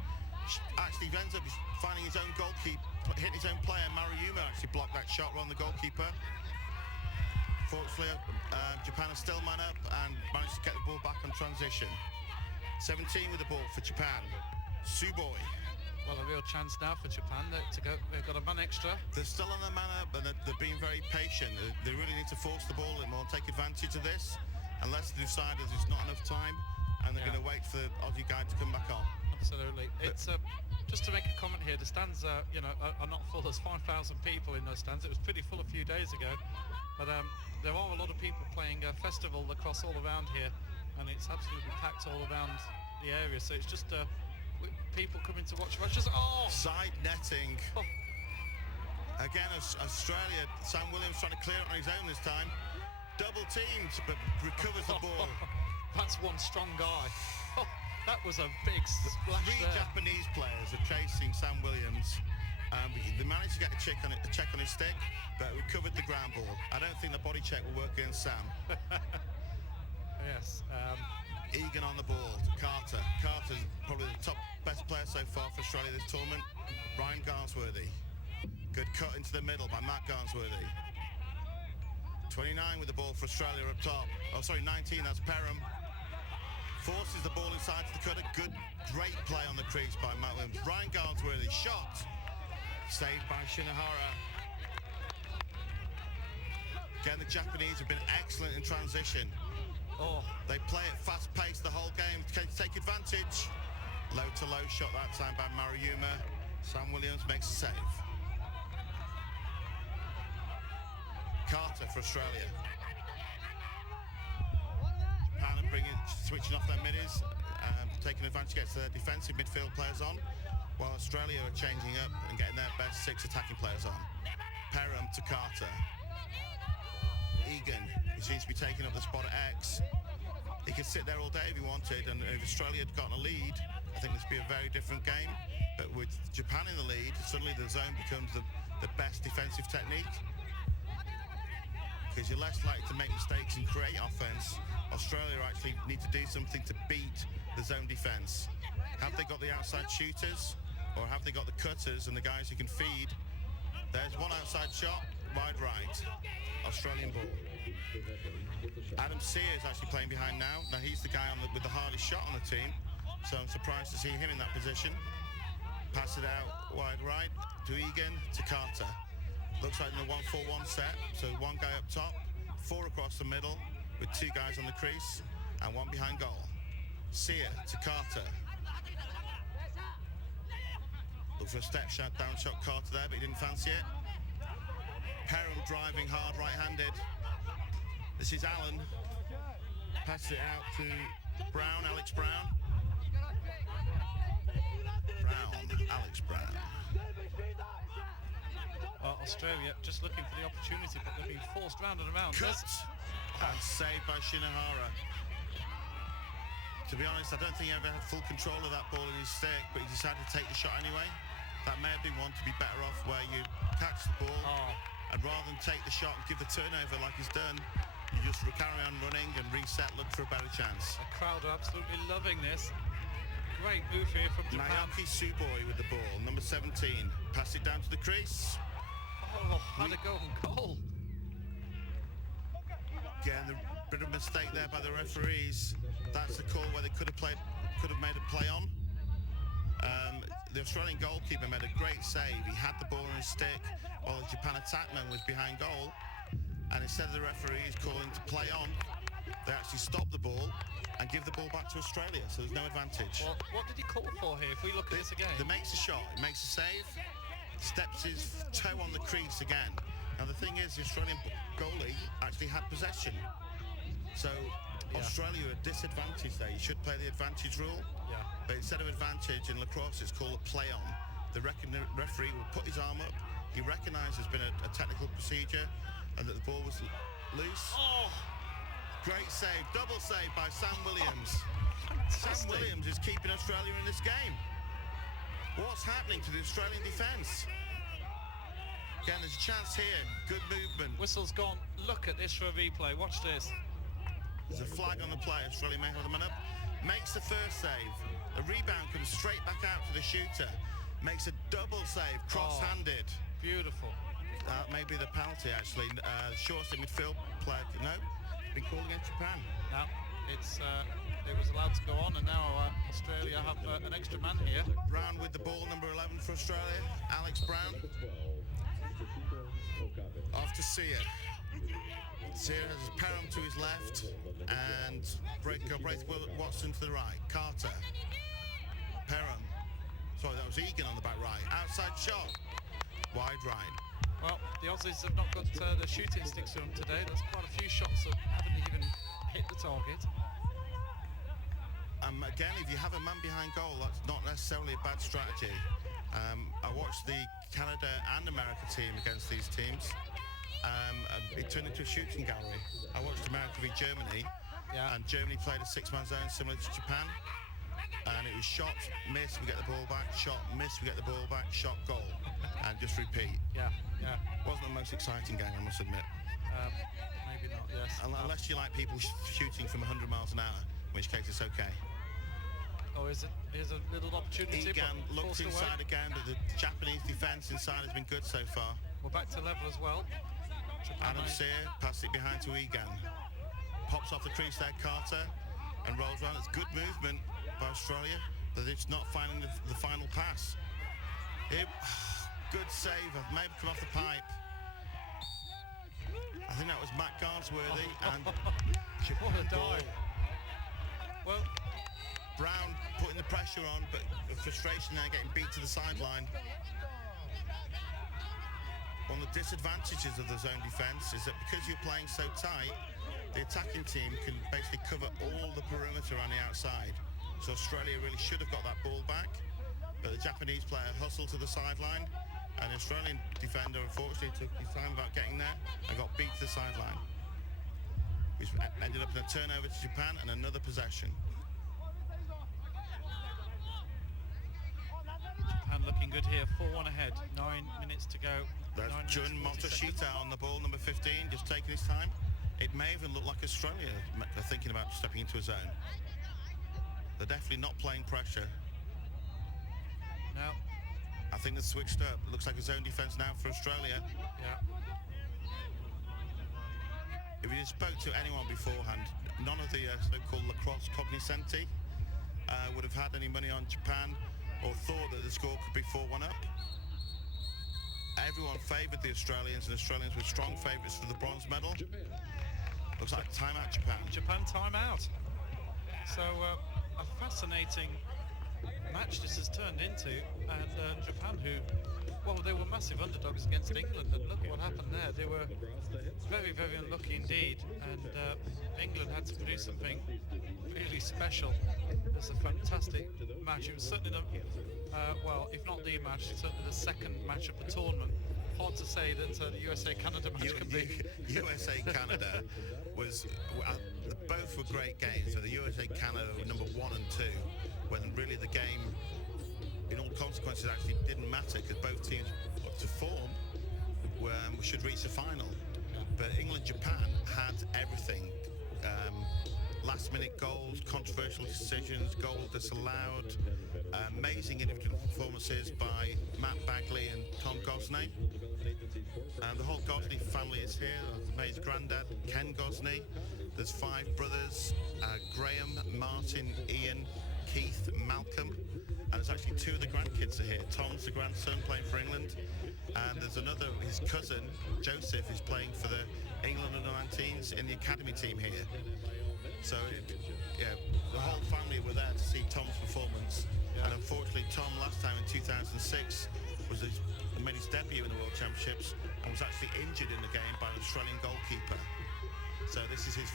Actually ends up finding his own goalkeeper, hitting his own player. Mariuma actually blocked that shot on the goalkeeper. Fortunately, Japan are still man up and managed to get the ball back on transition. 17 with the ball for Japan. Suboi. Well, a real chance now for Japan to go. They've got a man extra. They're still on the man up, and they're being very patient. They really need to force the ball in more and take advantage of this, unless they decide that there's not enough time, and they're going to wait for the Aussie guy to come back on. Absolutely. It's just to make a comment here. The stands are not full. There's 5,000 people in those stands. It was pretty full a few days ago, but there are a lot of people playing festival lacrosse all around here, and it's absolutely packed all around the area. So it's just people coming to watch matches. Oh! Side netting. Oh. Again, Australia. Sam Williams trying to clear it on his own this time. Double teamed, but recovers the ball. That's one strong guy. Oh, that was a big splash. 3 Japanese players are chasing Sam Williams. They managed to get a check on his stick, but recovered the ground ball. I don't think the body check will work against Sam. Yes. Egan on the ball. Carter. Carter's probably the best player so far for Australia this tournament. Ryan Garsworthy. Good cut into the middle by Matt Garnsworthy. 29 with the ball for Australia up top. Oh, sorry, 19, that's Perham. Forces the ball inside to the cutter. Great play on the crease by Matt Williams. Ryan Garnsworthy, shot. Saved by Shinohara. Again, the Japanese have been excellent in transition. Oh, They play it fast-paced the whole game to take advantage. Low-to-low shot that time by Maruyuma. Sam Williams makes a save. Carter for Australia. Japan are switching off their middies, taking advantage, gets their defensive midfield players on, while Australia are changing up and getting their best 6 attacking players on. Perham to Carter. Egan, who seems to be taking up the spot at X. He could sit there all day if he wanted, and if Australia had gotten a lead, I think this would be a very different game. But with Japan in the lead, suddenly the zone becomes the best defensive technique, because you're less likely to make mistakes and create offense. Australia actually need to do something to beat the zone defense. Have they got the outside shooters, or have they got the cutters and the guys who can feed? There's one outside shot, wide right. Australian ball. Adam Sear is actually playing behind now. Now he's the guy with the hardest shot on the team, so I'm surprised to see him in that position. Pass it out wide right to Egan to Carter. Looks like in the 1-4-1 set, so one guy up top, 4 across the middle with 2 guys on the crease and 1 behind goal. Sear to Carter. Look for a step shot, down shot Carter there, but he didn't fancy it. Perham driving hard right-handed. This is Allen. Passes it out to Brown, Alex Brown. Alex Brown. well, Australia just looking for the opportunity, but they're being forced round and around. Cut! And saved by Shinohara. To be honest, I don't think he ever had full control of that ball in his stick, but he decided to take the shot anyway. That may have been one to be better off, where you catch the ball, and rather than take the shot and give the turnover like he's done, you just carry on running and reset, look for a better chance. The crowd are absolutely loving this. Great move here from Japan. Naoki Tsuboi with the ball, number 17. Pass it down to the crease. Oh, had a go on goal. Again, a bit of a mistake there by the referees. That's the call where they could have made a play on. The Australian goalkeeper made a great save. He had the ball in his stick while the Japan attackman was behind goal. And instead of the referees calling to play on, they actually stop the ball and give the ball back to Australia. So there's no advantage. Well, what did he call for here? If we look at this again. He makes a shot, he makes a save, steps his toe on the crease again. Now the thing is, the Australian goalie actually had possession. So Australia are disadvantaged there. You should play the advantage rule. Yeah. But instead of advantage in lacrosse, it's called a play on. The referee will put his arm up. He recognises there's been a technical procedure and that the ball was loose. Oh! Great save, double save by Sam Williams. Fantastic. Sam Williams is keeping Australia in this game. What's happening to the Australian defence? Again, there's a chance here. Good movement. Whistle's gone. Look at this for a replay. Watch this. There's a flag on the play. Australia may have the man up. Makes the first save. The rebound comes straight back out to the shooter. Makes a double save, cross-handed. Beautiful. That may be the penalty, actually. Short midfield play. No, been called against Japan. Now, it was allowed to go on, and now Australia have an extra man here. Brown with the ball, number 11 for Australia. Alex Brown. Off to Sear. Sear has Perham to his left, and Braith Watson to the right. Carter. Perham. Sorry, that was Egan on the back right. Outside shot. Wide right. Well, the Aussies have not got the shooting sticks on today. There's quite a few shots that haven't even hit the target. Again, if you have a man behind goal, that's not necessarily a bad strategy. I watched the Canada and America team against these teams. It turned into a shooting gallery. I watched America v Germany, and Germany played a 6-man zone similar to Japan. And it was shot, miss, we get the ball back, shot, miss, we get the ball back, shot, goal, and just repeat. Yeah. Wasn't the most exciting game, I must admit. Maybe not, yes. Unless you like people shooting from 100 miles an hour, in which case it's okay. Oh, here's a little opportunity. Egan but looks forced away. inside again, but the Japanese defence inside has been good so far. We're back to level as well. Japan Adam Sear passes it behind to Egan. Pops off the crease there, Carter, and rolls around. It's good movement by Australia, but it's not finding the final pass. Good save. Maybe come off the pipe. I think that was Matt Garnsworthy and what a dive. Well, Brown putting the pressure on, but the frustration there, getting beat to the sideline. One of the disadvantages of the zone defence is that because you're playing so tight, the attacking team can basically cover all the perimeter on the outside. So Australia really should have got that ball back, but the Japanese player hustled to the sideline, and the Australian defender unfortunately took his time about getting there and got beat to the sideline. Which ended up in a turnover to Japan and another possession. Japan looking good here, 4-1 ahead, 9 minutes to go. That's 9 Jun minutes, 40 Motoshita seconds. on the ball, number 15, just taking his time. It may even look like Australia are thinking about stepping into a zone. They're definitely not playing pressure. No. I think they've switched up. It looks like a zone defence now for Australia. Yeah. If you spoke to anyone beforehand, none of the so-called Lacrosse cognoscenti would have had any money on Japan or thought that the score could be 4-1 up. Everyone favoured the Australians, and Australians were strong favourites for the bronze medal. Looks like timeout Japan. Japan timeout. So a fascinating match this has turned into, and Japan, who, well, they were massive underdogs against England, and look what happened there. They were very, very unlucky indeed, and England had to produce something really special. It was a fantastic match. It was certainly the, well, if not the match, certainly the second match of the tournament. Hard to say that the USA-Canada match can be. USA-Canada was, both were great games. So the USA-Canada were number 1 and 2, when really the game, in all consequences, actually didn't matter because both teams to form should reach the final. But England-Japan had everything. Last-minute goals, controversial decisions, goal disallowed, amazing individual performances by Matt Bagley and Tom Gosney. And the whole Gosney family is here. May's granddad, Ken Gosney. There's 5 brothers, Graham, Martin, Ian, Keith, Malcolm. And there's actually 2 of the grandkids are here. Tom's the grandson playing for England. And there's another, his cousin, Joseph, is playing for the England under-19s in the academy team here. So, yeah, the whole family were there to see Tom's performance. Yeah. And unfortunately, Tom last time in 2006 made his debut in the World Championships and was actually injured in the game by an Australian goalkeeper. So this is his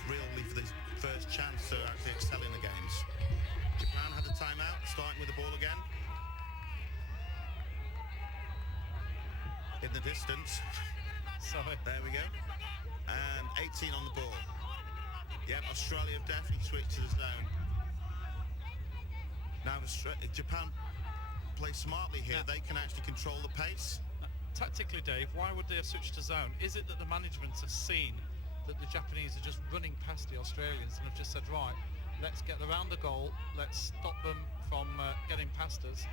first chance to actually excel in the games. Japan had a timeout, starting with the ball again. In the distance. Sorry. There we go. And 18 on the ball. Yep, Australia have definitely switched to the zone. Now, Japan play smartly here. Yeah. They can actually control the pace. Tactically, Dave, why would they have switched to zone? Is it that the management have seen that the Japanese are just running past the Australians and have just said, right, let's get around the goal, let's stop them from getting past us?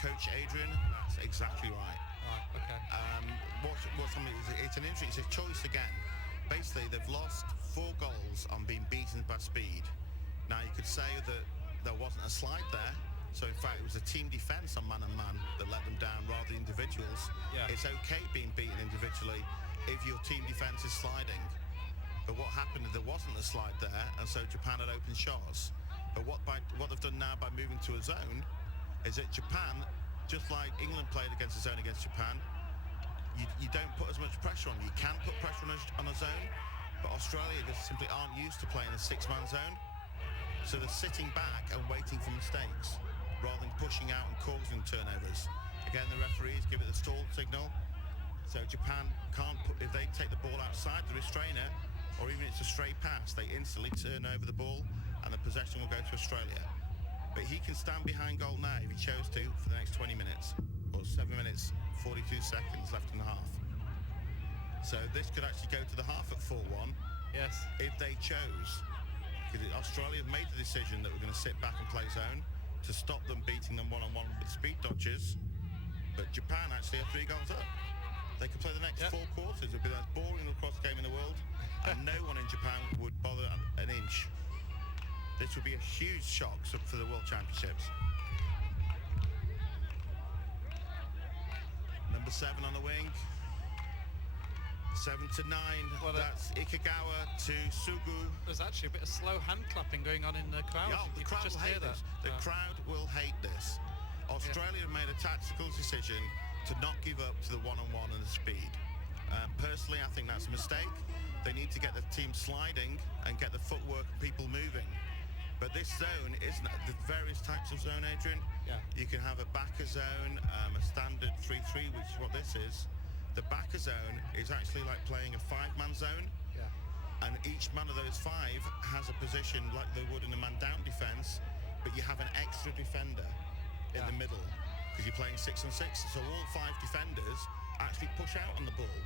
Coach Adrian, that's exactly right. Right, okay. It's an interesting, it's a choice again. Basically, they've lost 4 goals on being beaten by speed. Now, you could say that there wasn't a slide there. So, in fact, it was a team defence on man-on-man that let them down rather than individuals. Yeah. It's okay being beaten individually if your team defence is sliding. But what happened is there wasn't a slide there, and so Japan had open shots. But what they've done now by moving to a zone is that Japan, just like England played against a zone against Japan, you don't put as much pressure on. You can put pressure on a zone, but Australia just simply aren't used to playing a 6-man zone. So they're sitting back and waiting for mistakes rather than pushing out and causing turnovers. Again, the referees give it the stall signal. So Japan can't if they take the ball outside the restrainer, or even it's a stray pass, they instantly turn over the ball and the possession will go to Australia. But he can stand behind goal now if he chose to for the next 20 minutes, or 7 minutes, 42 seconds left in the half. So this could actually go to the half at 4-1. Yes. If they chose. Because Australia have made the decision that we're going to sit back and play zone. to stop them beating them one-on-one with speed dodges. But Japan actually are 3 goals up. They could play the next 4 quarters. It would be the most boring lacrosse game in the world, and no one in Japan would bother an inch. This would be a huge shock for the World Championships. Number 7 on the wing. 7 to 9. Well, that's Ikagawa to Sugu. There's actually a bit of slow hand clapping going on in the crowd. Yeah, you the crowd can just will hear hate this. that. The crowd will hate this. Australia made a tactical decision to not give up to the one-on-one and the speed. Personally, I think that's a mistake. They need to get the team sliding and get the footwork and people moving. But this zone isn't the various types of zone, Adrian. Yeah. You can have a backer zone, a standard 3-3, which is what this is. The backer zone is actually like playing a 5-man zone. Yeah. And each man of those 5 has a position like they would in a man-down defence, but you have an extra defender in the middle because you're playing 6 on 6. So all 5 defenders actually push out on the ball,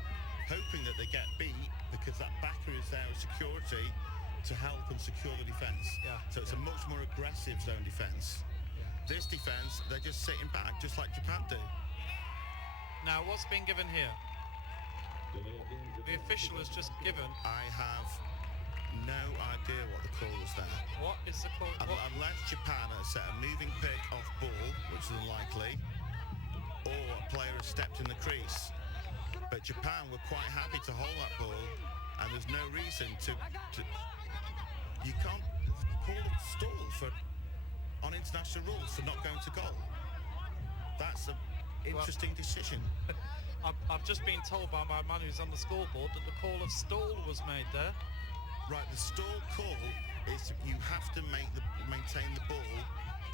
hoping that they get beat because that backer is there as security to help and secure the defence. Yeah. So it's a much more aggressive zone defence. Yeah. This defence, they're just sitting back, just like Japan do. Now, what's been given here? The official has just given. I have no idea what the call was there. What is the call? Unless Japan has set a moving pick off ball, which is unlikely, or a player has stepped in the crease. But Japan were quite happy to hold that ball, and there's no reason to you can't call it stall on international rules for not going to goal. That's an interesting decision. I've just been told by my man who's on the scoreboard that the call of stall was made there. Right, the stall call is you have to maintain the ball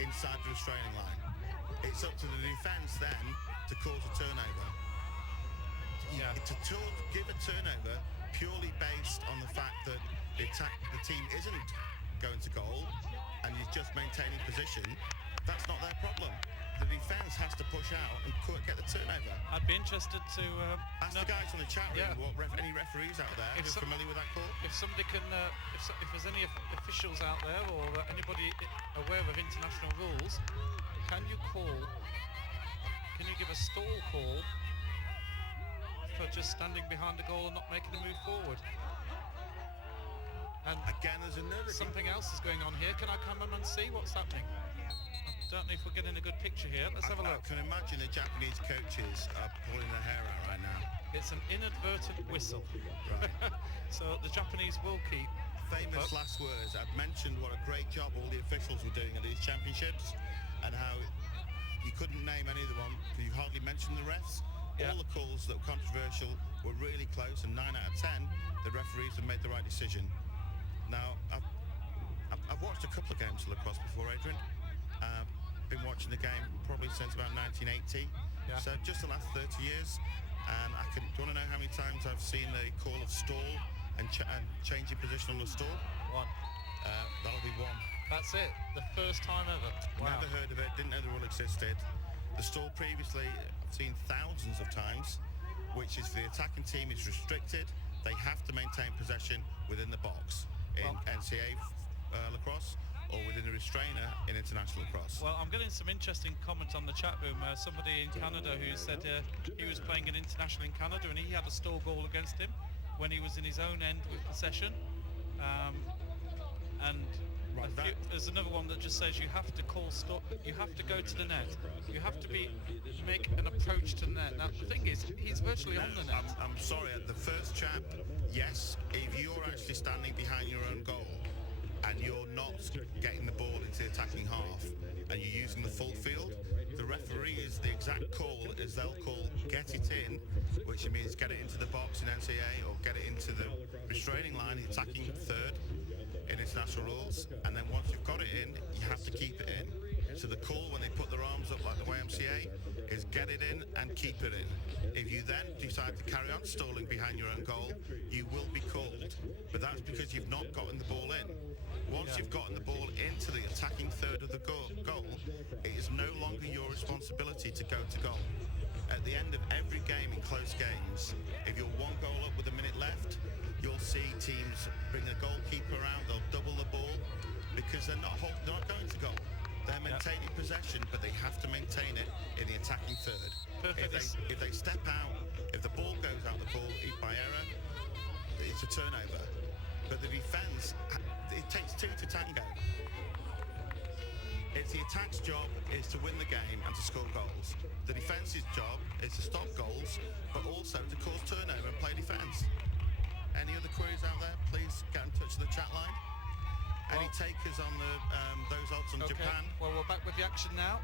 inside the restraining line. It's up to the defence then to cause a turnover. To give a turnover purely based on the fact that the team isn't going to goal and is just maintaining position, that's not their problem. The defence has to push out and get the turnover. I'd be interested to ask the guys on the chat room any referees out there who are familiar with that call. If somebody can, if there's any officials out there or anybody aware of international rules, can you give a stall call for just standing behind the goal and not making a move forward? And again, there's another something else is going on here. Can I come and see what's happening? I don't know if we're getting a good picture here. Let's have a look. I can imagine the Japanese coaches are pulling their hair out right now. It's an inadvertent whistle. Right. So the Japanese will keep. Famous last words. I've mentioned what a great job all the officials were doing at these championships and how you couldn't name any of them because you hardly mentioned the refs. Yeah. All the calls that were controversial were really close, and 9 out of 10 the referees have made the right decision. Now, I've watched a couple of games of lacrosse before, Adrian. Been watching the game probably since about 1980, so just the last 30 years. And do you want to know how many times I've seen the call of stall and changing position on the stall? 1. That'll be 1. That's it. The first time ever. Wow. Never heard of it. Didn't know the rule existed. The stall previously I've seen thousands of times, which is the attacking team is restricted. They have to maintain possession within the box in NCAA lacrosse, or within a restrainer in international lacrosse. Well, I'm getting some interesting comments on the chat room. Somebody in Canada who said he was playing an international in Canada and he had a stall goal against him when he was in his own end with possession. There's another one that just says you have to call stop. You have to go to the net. You have to make an approach to the net. Now the thing is, he's virtually on the net. I'm sorry. At the first chap, yes, if you're actually standing behind your own goal and you're not getting the ball into the attacking half and you're using the full field, the referee is the exact call is they'll call get it in, which means get it into the box in NCAA or get it into the restraining line, the attacking third in international rules, and then once you've got it in, you have to keep it in. So the call when they put their arms up like the YMCA is get it in and keep it in. If you then decide to carry on stalling behind your own goal, you will be called, but that's because you've not gotten the ball in. Once you've gotten the ball into the attacking third of the goal, it is no longer your responsibility to go to goal. At the end of every game in close games, if you're 1 goal up with a minute left, you'll see teams bring a goalkeeper out, they'll double the ball because they're not going to goal. They're maintaining possession, but they have to maintain it in the attacking third. Perfect. If they step out, if the ball goes out the ball by error, it's a turnover. But the defence, it takes two to tango. It's the attack's job is to win the game and to score goals. The defence's job is to stop goals, but also to cause turnover and play defence. Any other queries out there? Please get in touch with the chat line. Any takers on the those odds on Japan? Well, we're back with the action now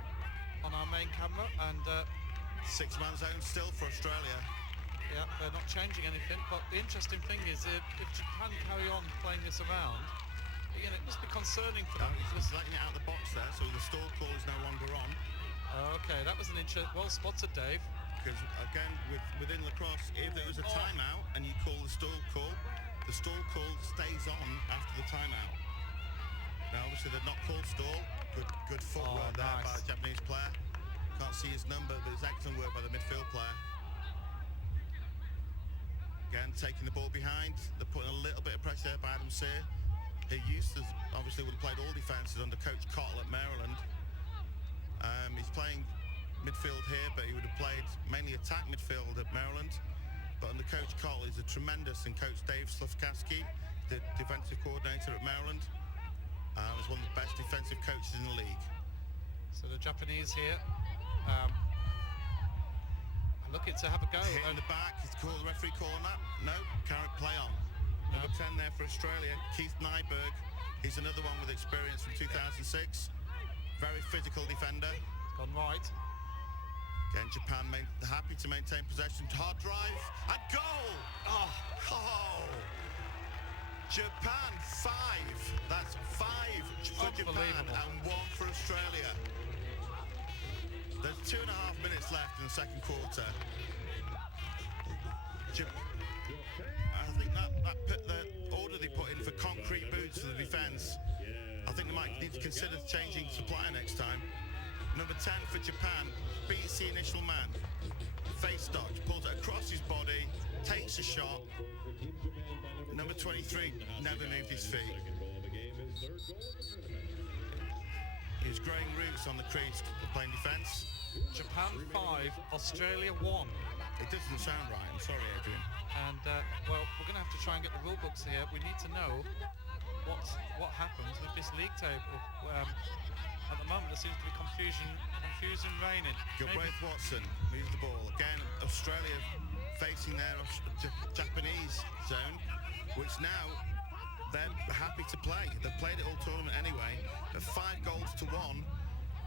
on our main camera, and six-man zone still for Australia. yeah, they're not changing anything. But the interesting thing is, if Japan carry on playing this around, again, it must be concerning for them. He's letting it out of the box there, so the stall call is no longer on. Okay, that was an well spotted, Dave. Because again, within lacrosse, if there was a timeout and you call the stall call stays on after the timeout. Now, obviously, they've not called stall. Good footwork there by the Japanese player. Can't see his number, but it's excellent work by the midfield player. Again, taking the ball behind. They're putting a little bit of pressure there by Adam Sear. He obviously would have played all defences under Coach Cottle at Maryland. He's playing midfield here, but he would have played mainly attack midfield at Maryland. But under Coach Cottle, he's a tremendous, and Coach Dave Slufkaski, the defensive coordinator at Maryland, is one of the best defensive coaches in the league. So the Japanese here are looking to have a go. Hit in the back, he's called the referee calling that. No, can't play on. Number 10 there for Australia, Keith Nyberg. He's another one with experience from 2006. Very physical defender. Gone right. Again, Japan happy to maintain possession. Hard drive and goal! Oh! Japan 5. That's 5 for Japan and 1 for Australia. There's 2.5 minutes left in the second quarter. I think the order they put in for concrete boots for the defence, I think they might need to consider changing supplier next time. Number 10 for Japan beats the initial man. Face dodge, pulls it across his body, takes a shot. Number 23 never moved his feet. He was growing roots on the crease, playing defence. Japan 5, Australia 1. It doesn't sound right, I'm sorry, Adrian. And well, we're going to have to try and get the rule books here. We need to know what happens with this league table. At the moment, there seems to be confusion reigning. Gilbraith Watson moves the ball again. Australia facing their Japanese zone, which now they're happy to play. They've played it all tournament anyway. At 5 goals to 1,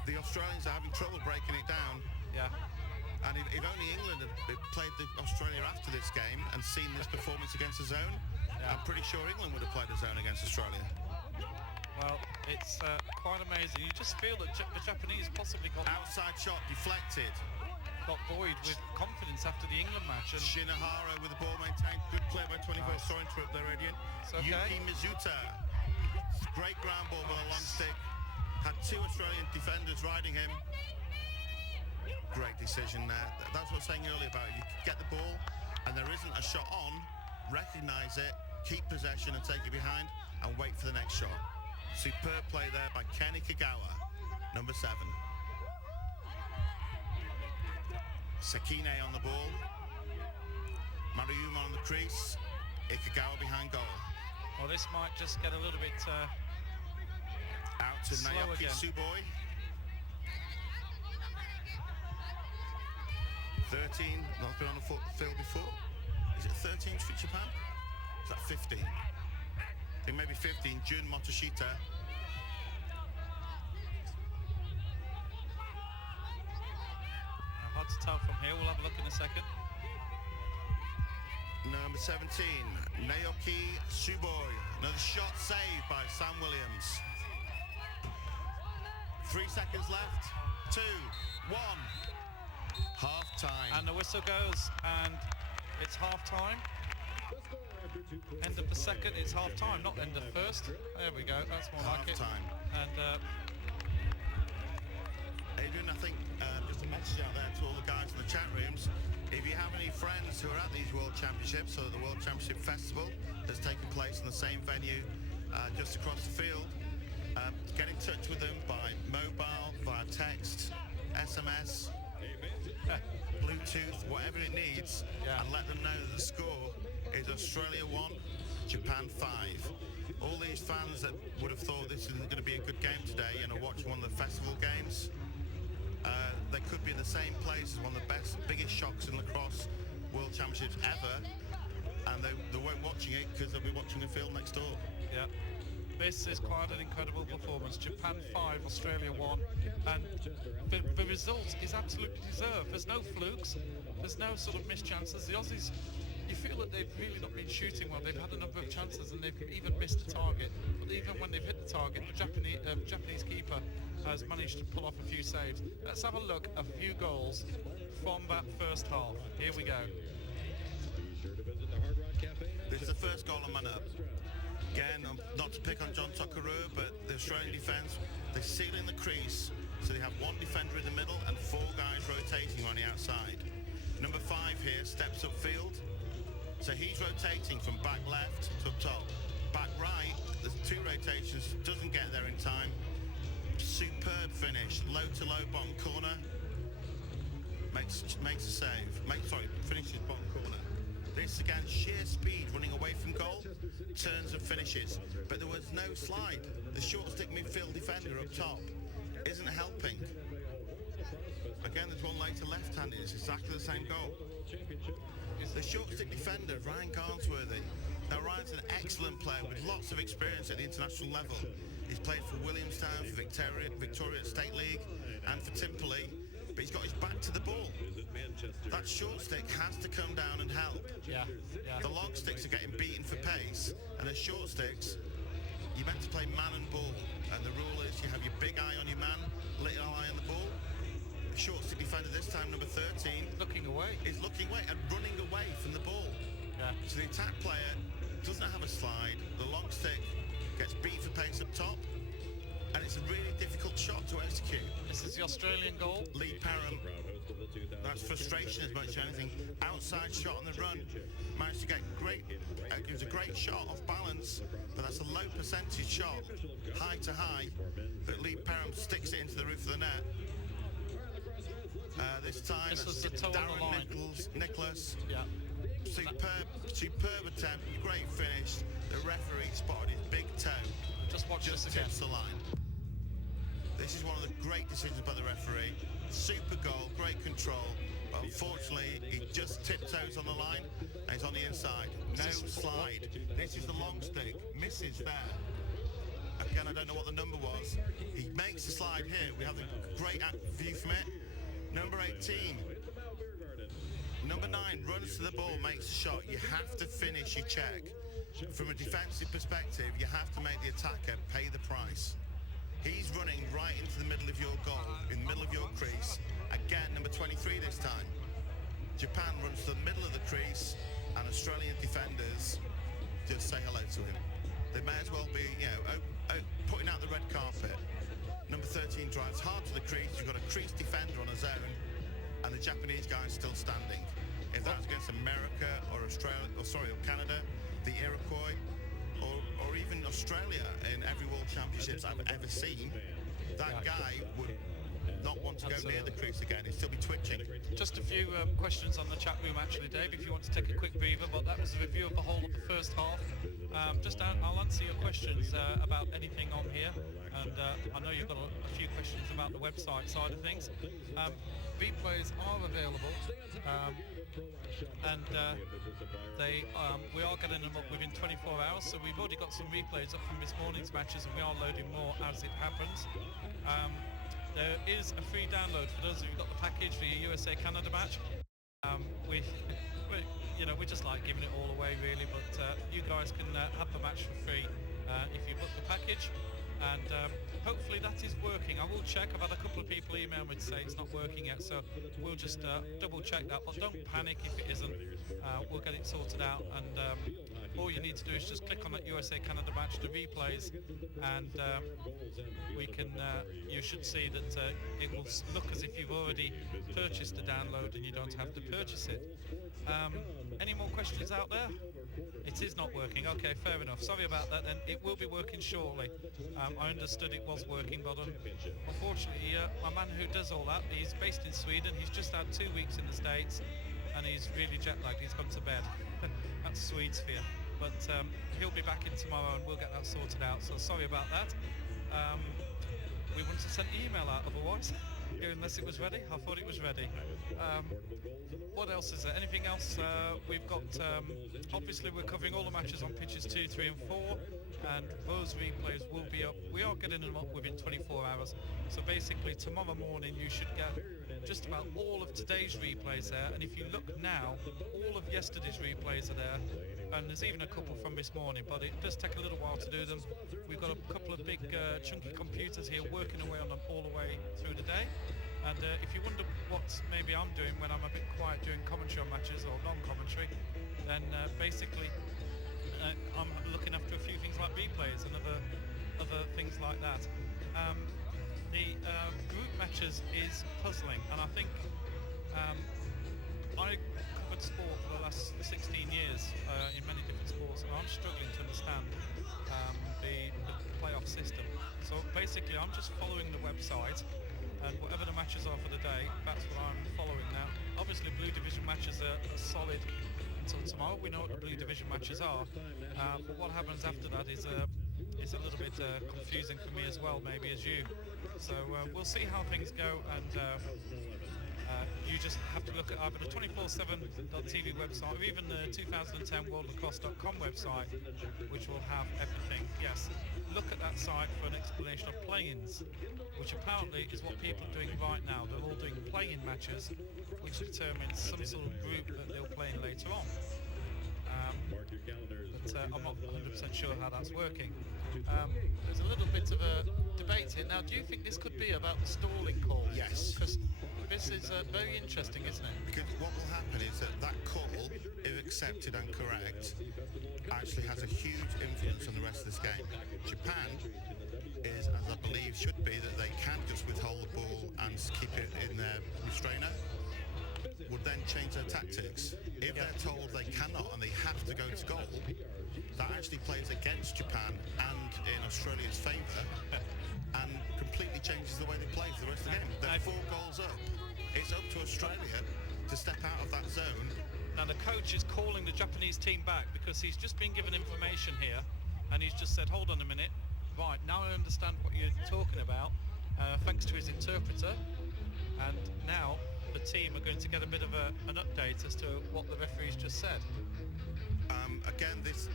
the Australians are having trouble breaking it down. Yeah. And if only England had played Australia after this game and seen this performance against the zone, I'm pretty sure England would have played the zone against Australia. Well, it's quite amazing. You just feel that the Japanese possibly got outside shot deflected. Got buoyed with confidence after the England match. And Shinohara with the ball maintained. Good play by 21st. Sorry to interrupt there, Radiant. Yuki Mizuta. Great ground ball with a long stick. Had 2 Australian defenders riding him. Great decision there. That's what I was saying earlier about you get the ball and there isn't a shot on, recognise it, keep possession and take it behind and wait for the next shot. Superb play there by Kenny Kagawa, number 7. Sekine on the ball. Maruyuma on the crease. Ikagawa behind goal. Well, this might just get a little bit out to Naoki Tsuboi. 13, not been on the field before. Is it 13 for Japan? Is that 15? I think maybe 15, Jun Motoshita. Hard to tell from here, we'll have a look in a second. Number 17, Naoki Tsuboi. Another shot saved by Sam Williams. 3 seconds left, 2, 1. Half time. And the whistle goes, and it's half time. End of the second, it's half time, not end of the first. There we go, that's more half like it. Time. And Adrian, I think just a message out there to all the guys in the chat rooms. If you have any friends who are at these World Championships or the World Championship Festival that's taking place in the same venue just across the field, Get in touch with them by mobile, via text, SMS, Bluetooth, whatever it needs, and let them know that the score is Australia 1, Japan 5. All these fans that would have thought this isn't going to be a good game today and are watching one of the festival games, they could be in the same place as one of the biggest shocks in lacrosse World Championships ever, and they won't watching it because they'll be watching the field next door. Yeah. This is quite an incredible performance. Japan 5, Australia 1, and the result is absolutely deserved. There's no flukes, there's no sort of missed chances. The Aussies, you feel that they've really not been shooting well. They've had a number of chances and they've even missed a target. But even when they've hit the target, the Japanese keeper has managed to pull off a few saves. Let's have a look at a few goals from that first half. Here we go. This is the first goal on man up. Again, not to pick on John Tokarua, but the Australian defence, they're sealing the crease, so they have one defender in the middle and 4 guys rotating on the outside. Number 5 here steps upfield, so he's rotating from back left to up top. Back right, there's 2 rotations, doesn't get there in time. Superb finish, low to low bottom corner, makes a save. Finishes bottom corner. This again, sheer speed running away from goal, turns and finishes, but there was no slide. The short stick midfield defender up top isn't helping. Again, there's one later left-handed, it's exactly the same goal. The short stick defender, Ryan Garnsworthy. Now Ryan's an excellent player with lots of experience at the international level. He's played for Williamstown, for Victoria State League, and for Timperley, but he's got his back to the ball. That short stick has to come down and help. Yeah. The long sticks are getting beaten for pace, and the short sticks, you're meant to play man and ball, and the rule is you have your big eye on your man, little eye on the ball. The short stick defender this time, number 13, Looking away. is looking away and running away from the ball. Yeah. So the attack player doesn't have a slide, the long stick gets beat for pace up top, and it's a really difficult shot to execute. This is the Australian goal. Lee Parham, that's frustration as much as anything. Outside shot on the run, managed to get great. It was a great shot off balance, but that's a low percentage shot, high to high. But Lee Parham sticks it into the roof of the net. This time, This was the toe on the Darren line. Nicholas. Yeah. Superb attempt, great finish. The referee spotted his big toe. Just watch this again. Tips the line. This is one of the great decisions by the referee. Super goal, great control, but unfortunately he just tiptoes on the line and he's on the inside. No slide. This is the long stick, misses there. Again, I don't know what the number was. He makes the slide here. We have a great view from it. Number 18. Number 9 runs to the ball, makes a shot. You have to finish your check. From a defensive perspective, you have to make the attacker pay the price. He's running right into the middle of your goal, in the middle of your crease. Again, number 23 this time. Japan runs to the middle of the crease, and Australian defenders just say hello to him. They may as well be, putting out the red carpet. Number 13 drives hard to the crease. You've got a crease defender on his own, and the Japanese guy is still standing. If that was against America or Canada, the Iroquois, or even Australia in every World Championships I've ever seen, that guy would not want to go near the crease again. He'd still be twitching. Just a few questions on the chat room actually, Dave, if you want to take a quick breather, but that was a review of the whole of the first half. I'll answer your questions about anything on here, and I know you've got a few questions about the website side of things. Replays are available, and we are getting them up within 24 hours, so we've already got some replays up from this morning's matches, and we are loading more as it happens. There is a free download for those of you who've got the package for your USA-Canada match. We just like giving it all away really, but you guys can have the match for free if you book the package, and hopefully that is working. I will check. I've had a couple of people email me to say it's not working yet, so we'll just double check that, but don't panic if it isn't. We'll get it sorted out, and all you need to do is just click on that USA-Canada match, the replays, and you should see that it will look as if you've already purchased the download and you don't have to purchase it. Any more questions out there? It is not working. Okay, fair enough. Sorry about that then. It will be working shortly. I understood it was working, but unfortunately, my man who does all that, he's based in Sweden. He's just had 2 weeks in the States, and he's really jet lagged. He's gone to bed. That's Swedes for you. But he'll be back in tomorrow, and we'll get that sorted out. So sorry about that. We wouldn't have sent the email out otherwise, unless it was ready. I thought it was ready. What else is there? Anything else? We've got, obviously we're covering all the matches on pitches 2, 3 and 4, and those replays will be up. We are getting them up within 24 hours. So basically tomorrow morning you should get just about all of today's replays there, and if you look now, all of yesterday's replays are there, and there's even a couple from this morning, but it does take a little while to do them. We've got a couple of big chunky computers here working away on them all the way through the day. And if you wonder what maybe I'm doing when I'm a bit quiet doing commentary on matches or non-commentary, then basically I'm looking after a few things like replays and other things like that. The group matches is puzzling, and I think I covered sport for the last 16 years in many different sports, and I'm struggling to understand the playoff system. So basically I'm just following the website, and whatever the matches are for the day, that's what I'm following now. Obviously Blue Division matches are solid until tomorrow. We know what the Blue Division matches are, but what happens after that is a little bit confusing for me as well, maybe as you. So we'll see how things go, and you just have to look at either the 247.tv website or even the 2010 worldlacrosse.com website, which will have everything. Yes, look at that site for an explanation of play-ins, which apparently is what people are doing right now. They're all doing play-in matches, which determines some sort of group that they'll play in later on. But I'm not 100% sure how that's working. There's a little bit of a debate here. Now, do you think this could be about the stalling call? Yes. Because this is very interesting, isn't it? Because what will happen is that call, if accepted and correct, actually has a huge influence on the rest of this game. Japan is, as I believe should be, that they can just withhold the ball and keep it in their restrainer, would then change their tactics. If they're told they cannot and they have to go to goal, that actually plays against Japan and in Australia's favour, and completely changes the way they play for the rest of the game. They're 4 goals up. It's up to Australia to step out of that zone. Now the coach is calling the Japanese team back because he's just been given information here, and he's just said, hold on a minute, right, now I understand what you're talking about, thanks to his interpreter, and now the team are going to get a bit of an update as to what the referee's just said. Again, this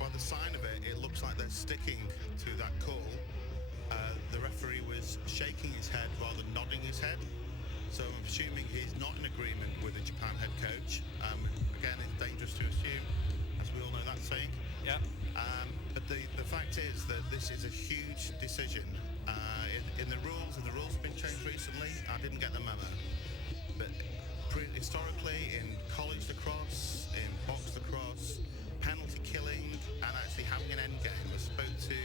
by the sign of it, it looks like they're sticking to that call. The referee was shaking his head rather than nodding his head, so I'm assuming he's not in agreement with the Japan head coach. Again, it's dangerous to assume, as we all know that saying. Yeah. But the fact is that this is a huge decision in the rules, and the rules have been changed recently. I didn't get the memo, but historically in college lacrosse, in box lacrosse, penalty killing and actually having an end game. I spoke to,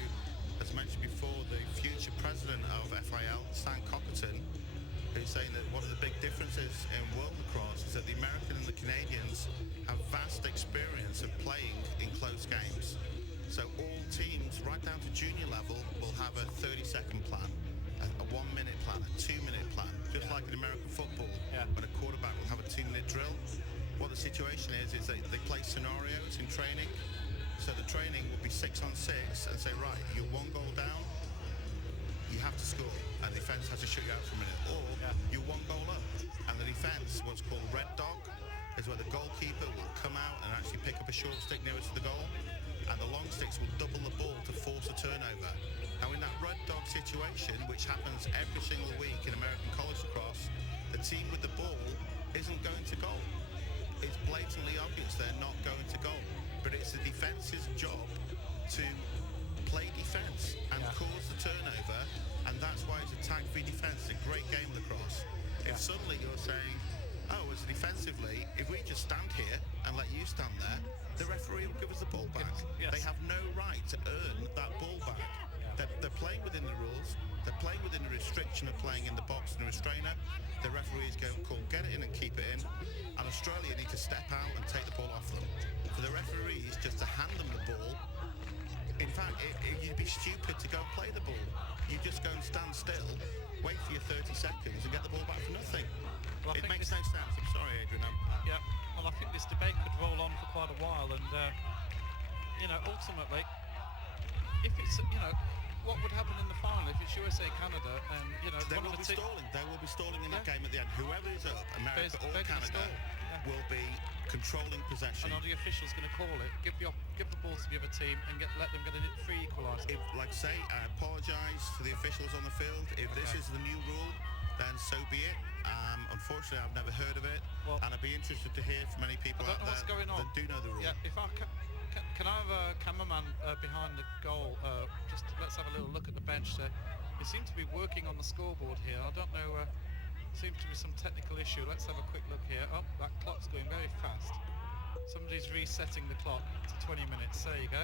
as mentioned before, the future president of FIL, Stan Cockerton, who's saying that one of the big differences in world lacrosse is that the American and the Canadians have vast experience of playing in close games. So all teams, right down to junior level, will have a 30-second plan, a 1-minute plan, a 2-minute plan, just like in American football, when a quarterback will have a 2-minute drill. What the situation is they play scenarios in training. So the training will be 6 on 6 and say, right, you're 1 goal down, you have to score, and the defence has to shut you out for a minute. Or you're 1 goal up, and the defence, what's called red dog, is where the goalkeeper will come out and actually pick up a short stick nearest to the goal, and the long sticks will double the ball to force a turnover. Now in that red dog situation, which happens every single week in American college lacrosse, the team with the ball isn't going to goal. It's blatantly obvious they're not going to goal, but it's the defence's job to play defense and cause the turnover, and that's why it's attack v defense. It's a great game lacrosse. If suddenly you're saying, oh, as defensively, if we just stand here and let you stand there, the referee will give us the ball back. They have no right to earn that ball back. They're playing within the rules. They're playing within the restriction of playing in the box and the restrainer. The referee is going to call, get it in and keep it in. And Australia need to step out and take the ball off them. For the referees just to hand them the ball In fact, you'd be stupid to go and play the ball. You just go and stand still, wait for your 30 seconds and get the ball back for nothing. Well, It makes no sense. I'm sorry, Adrian. Yeah, well, I think this debate could roll on for quite a while, and ultimately, if it's what would happen in the final if it's USA Canada, and They will be stalling. They will be stalling in that game at the end. Whoever is up, America or Canada, will be controlling possession. And are the officials going to call it? Give the ball to the other team and let them get a free equaliser. Like say, I apologise to the officials on the field. If this is the new rule, then so be it. Unfortunately, I've never heard of it, and I'd be interested to hear from any people out there that do know the rule. Yeah, if I can I have a cameraman behind the goal? Let's have a little look at the bench. They seem to be working on the scoreboard here. I don't know. Seems to be some technical issue. Let's have a quick look here. Oh, that clock's going very fast. Somebody's resetting the clock to 20 minutes. There you go.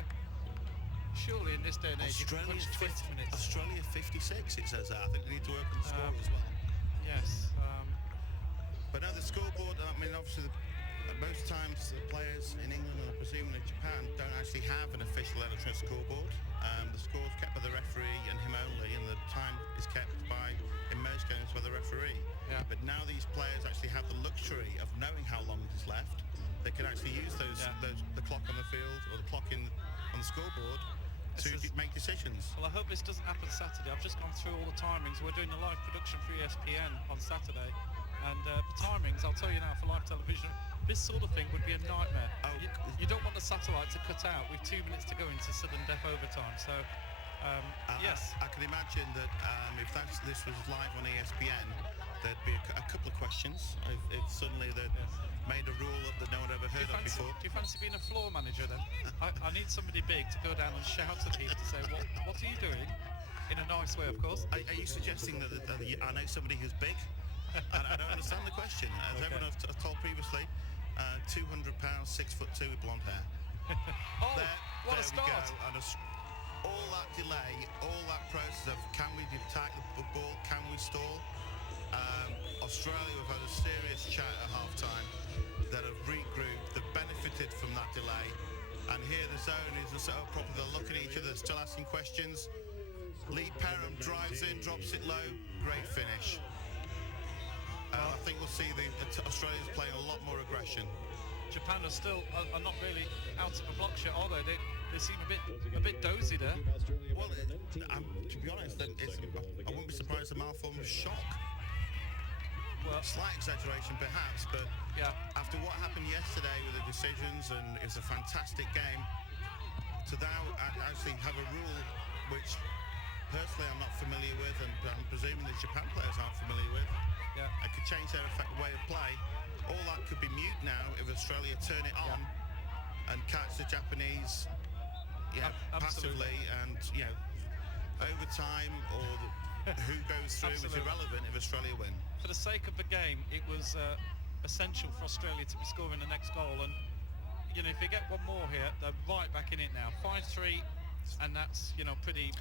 Surely in this day and age, you can punch 20 minutes. Australia 56, it says that. I think they need to work on the score as well. Yes. But no, the scoreboard, I mean, obviously, most times the players in England and I presume in Japan don't actually have an official electronic scoreboard. The score's kept by the referee and him only, and the time is kept by, in most games, by the referee. Yeah. But now these players actually have the luxury of knowing how long is left. They can actually use the clock on the field or the clock on the scoreboard to make decisions. Well, I hope this doesn't happen Saturday. I've just gone through all the timings. We're doing the live production for ESPN on Saturday, and the timings, I'll tell you now, for live television, this sort of thing would be a nightmare. You don't want the satellite to cut out with 2 minutes to go into sudden death overtime. So, yes. I can imagine that if this was live on ESPN, there'd be a couple of questions. If suddenly they'd made a rule up that no one ever heard of before. Do you fancy being a floor manager then? I need somebody big to go down and shout at people to say, what are you doing? In a nice way, of course. Are you suggesting that I know somebody who's big? I don't understand the question. As everyone I've told previously, 200 pounds, 6'2" with blonde hair. What a start! And all that delay, all that process of can we attack the ball, can we stall? Australia have had a serious chat at half-time that have regrouped, that benefited from that delay, and here the zone isn't set up properly. They're looking at each other, still asking questions. Lee Perham drives in, drops it low, great finish. I think we'll see Australia's playing a lot more aggression. Japan are still not really out of a block shot, are they? They seem a bit dozy there. Well, to be honest, I wouldn't be surprised if Malform was shock. Well, slight exaggeration perhaps, but after what happened yesterday with the decisions, and it's a fantastic game, to now actually have a rule which personally I'm not familiar with, and I'm presuming the Japan players aren't familiar with. It could change their way of play. All that could be mute now if Australia turn it on and catch the Japanese passively, and overtime or who goes through is irrelevant if Australia win. For the sake of the game, it was essential for Australia to be scoring the next goal, and if they get one more here, they're right back in it now. 5-3, and that's pretty.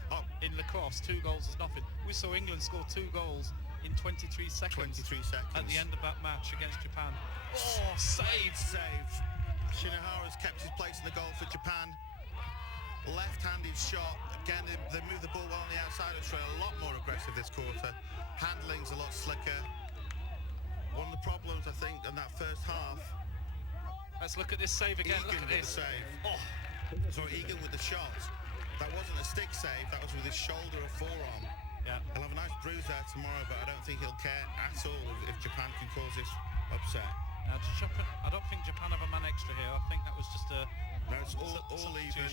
In lacrosse, 2 goals is nothing. We saw England score 2 goals in 23 seconds. 23 seconds at the end of that match against Japan. Oh, saved! Shinohara's kept his place in the goal for Japan. Left-handed shot. Again, they move the ball well on the outside. Australia a lot more aggressive this quarter. Handling's a lot slicker. One of the problems, I think, in that first half. Let's look at this save again. Egan look at this. Save. Sorry, Egan with the shot. That wasn't a stick save. That was with his shoulder or forearm. He'll have a nice bruise there tomorrow, but I don't think he'll care at all if Japan can cause this upset. Now, I don't think Japan have a man extra here. I think that was just a... No, it's all even.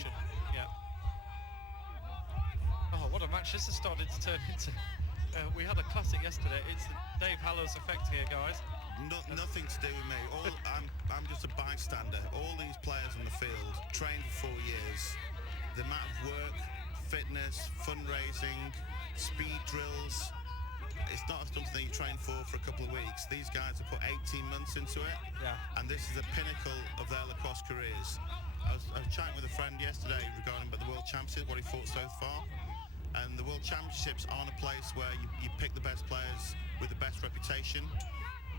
Oh, what a match this has started to turn into. We had a classic yesterday. It's the Dave Hallows effect here, guys. Nothing to do with me. I'm just a bystander. All these players on the field trained for 4 years. The amount of work, fitness, fundraising, speed drills, it's not something you train for a couple of weeks. These guys have put 18 months into it, and this is the pinnacle of their lacrosse careers. I was chatting with a friend yesterday regarding the World Championships, what he thought so far, and the World Championships aren't a place where you pick the best players with the best reputation.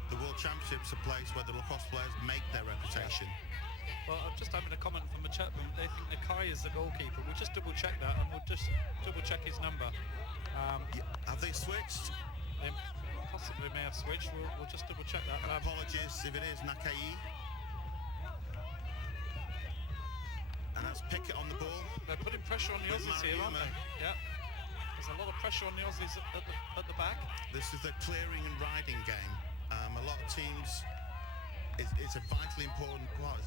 The World Championships are a place where the lacrosse players make their reputation. Well, I'm just having a comment from the chat room. They think Nakai is the goalkeeper. We'll just double check that, and we'll just double check his number. Yeah, have they switched? They possibly may have switched. We'll just double check that. Apologies if it is Nakai. And that's Pickett on the ball. They're putting pressure on the With Aussies here, aren't Mariuma. they? Yeah. There's a lot of pressure on the Aussies at the back. This is the clearing and riding game. A lot of teams, it's a vitally important part.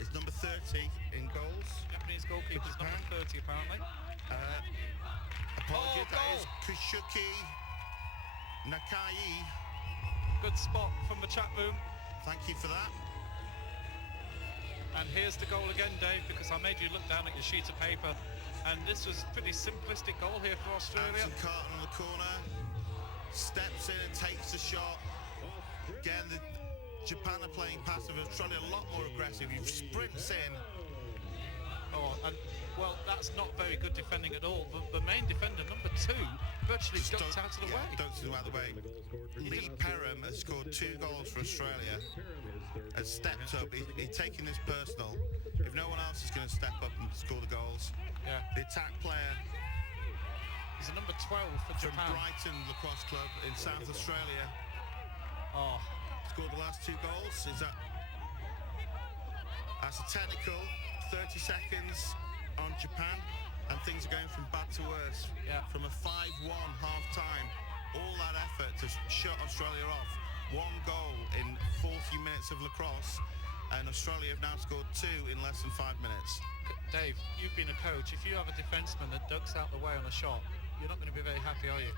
It's number 30 in goals. Japanese goalkeeper's number 30 apparently. Apologies, that goal. is Kushuki Nakai. Good spot from the chat room. Thank you for that. And here's the goal again, Dave, because I made you look down at your sheet of paper. And this was a pretty simplistic goal here for Australia. Anson Carton on the corner, steps in and takes the shot. Again, Japan are playing passive. Australia a lot more aggressive. He sprints in. Oh, and well, that's not very good defending at all. The main defender, number 2, virtually ducked out of the way. Ducked out of the way. Lee Perham has scored 2 goals for Australia. Has stepped up. He's taking this personal. If no one else is going to step up and score the goals, Yeah. the attack player He's a number 12 for from Japan. Brighton Lacrosse Club in South Australia Oh, scored the last 2 goals. That's a technical. 30 seconds on Japan, and things are going from bad to worse. Yeah. From a 5-1 half time, all that effort to shut Australia off. 1 goal in 40 minutes of lacrosse, and Australia have now scored 2 in less than 5 minutes. Dave, you've been a coach. If you have a defenseman that ducks out the way on a shot, you're not going to be very happy, are you?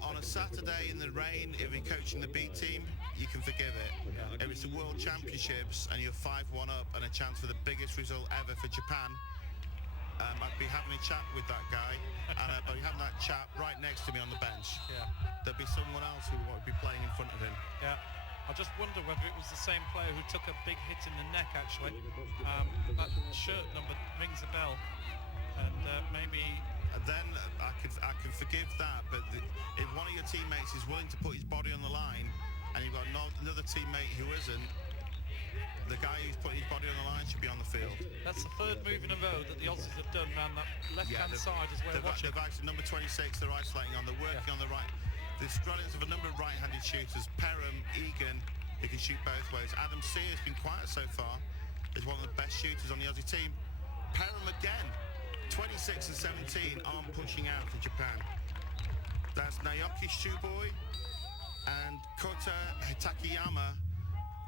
On a Saturday in the rain, if you're coaching the B team, you can forgive it. If it's the World Championships and you're 5-1 up and a chance for the biggest result ever for Japan, I'd be having a chat with that guy, and I'd be having that chat right next to me on the bench. Yeah. There'd be someone else who would be playing in front of him. Yeah. I just wonder whether it was the same player who took a big hit in the neck, actually. That shirt number rings a bell. And maybe... Then I can forgive that, but if one of your teammates is willing to put his body on the line, and you've got another teammate who isn't, the guy who's putting his body on the line should be on the field. That's the 3rd move in a row that the Aussies have done around that left-hand side as well. They've actually, number 26, they're isolating on, they're working on the right. The Australians have a number of right-handed shooters. Perham, Egan, who can shoot both ways. Adam Sear has been quiet so far. Is one of the best shooters on the Aussie team. Perham again. 26 and 17 arm pushing out for Japan. That's Naoki Shuboi and Kota Hitakiyama.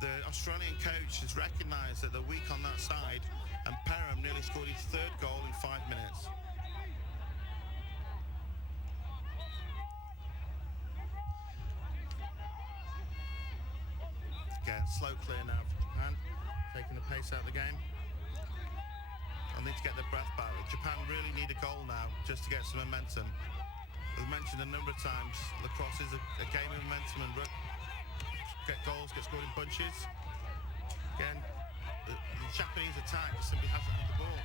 The Australian coach has recognised that they're weak on that side, and Perham nearly scored his 3rd goal in 5 minutes. Again, slow clear now for Japan, taking the pace out of the game. They'll need to get their breath back. Japan really need a goal now just to get some momentum. As mentioned a number of times, lacrosse is a game of momentum, and get goals, get scored in bunches. Again, the Japanese attack simply hasn't had the ball.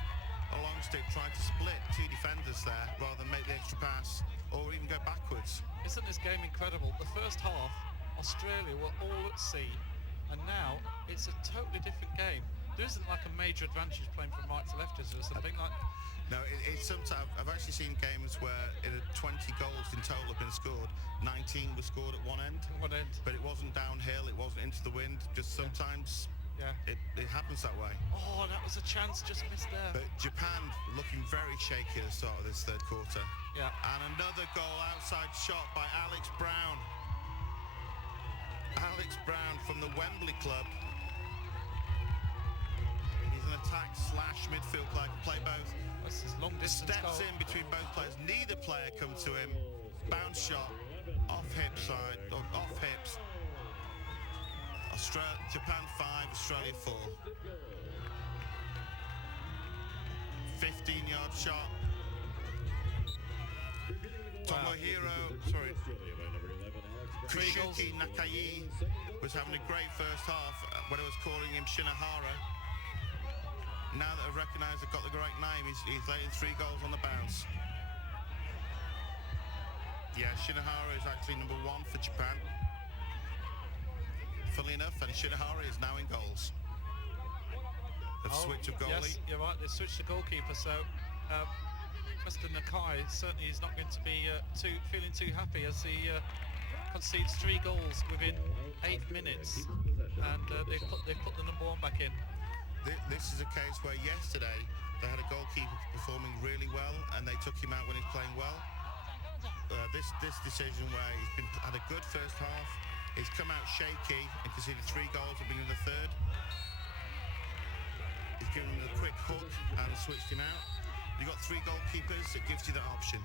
A long stick tried to split 2 defenders there rather than make the extra pass or even go backwards. Isn't this game incredible? The first half, Australia were all at sea, and now it's a totally different game. There isn't like a major advantage playing from right to left, is there? Something like... No, it's sometimes I've actually seen games where 20 goals in total have been scored. 19 were scored at one end. But it wasn't downhill, it wasn't into the wind. Just sometimes it happens that way. Oh, that was a chance just missed there. But Japan looking very shaky at the start of this 3rd quarter. Yeah. And another goal outside shot by Alex Brown. Alex Brown from the Wembley club. He's an attack / midfield player, can play both. This is long distance Steps goal. in between both players. Neither player comes to him. Bounce shot off hip side, off hips. Japan 5, Australia 4. 15-yard shot. Kushuki Nakai was having a great first half when I was calling him Shinohara. Now that I've recognised I've got the correct name, he's laying 3 goals on the bounce. Yeah, Shinohara is actually number 1 for Japan. Funnily enough, and Shinohara is now in goals. have switched of goalie. Yes, you're right. They switched the goalkeeper. So Mr. Nakai certainly is not going to be feeling too happy as he concedes 3 goals within 8 minutes, and they've put the number 1 back in. This is a case where yesterday they had a goalkeeper performing really well, and they took him out when he's playing well. This decision where he's had a good first half, he's come out shaky and conceded 3 goals at the beginning of the third. He's given him a quick hook and switched him out. You've got 3 goalkeepers, it gives you that option.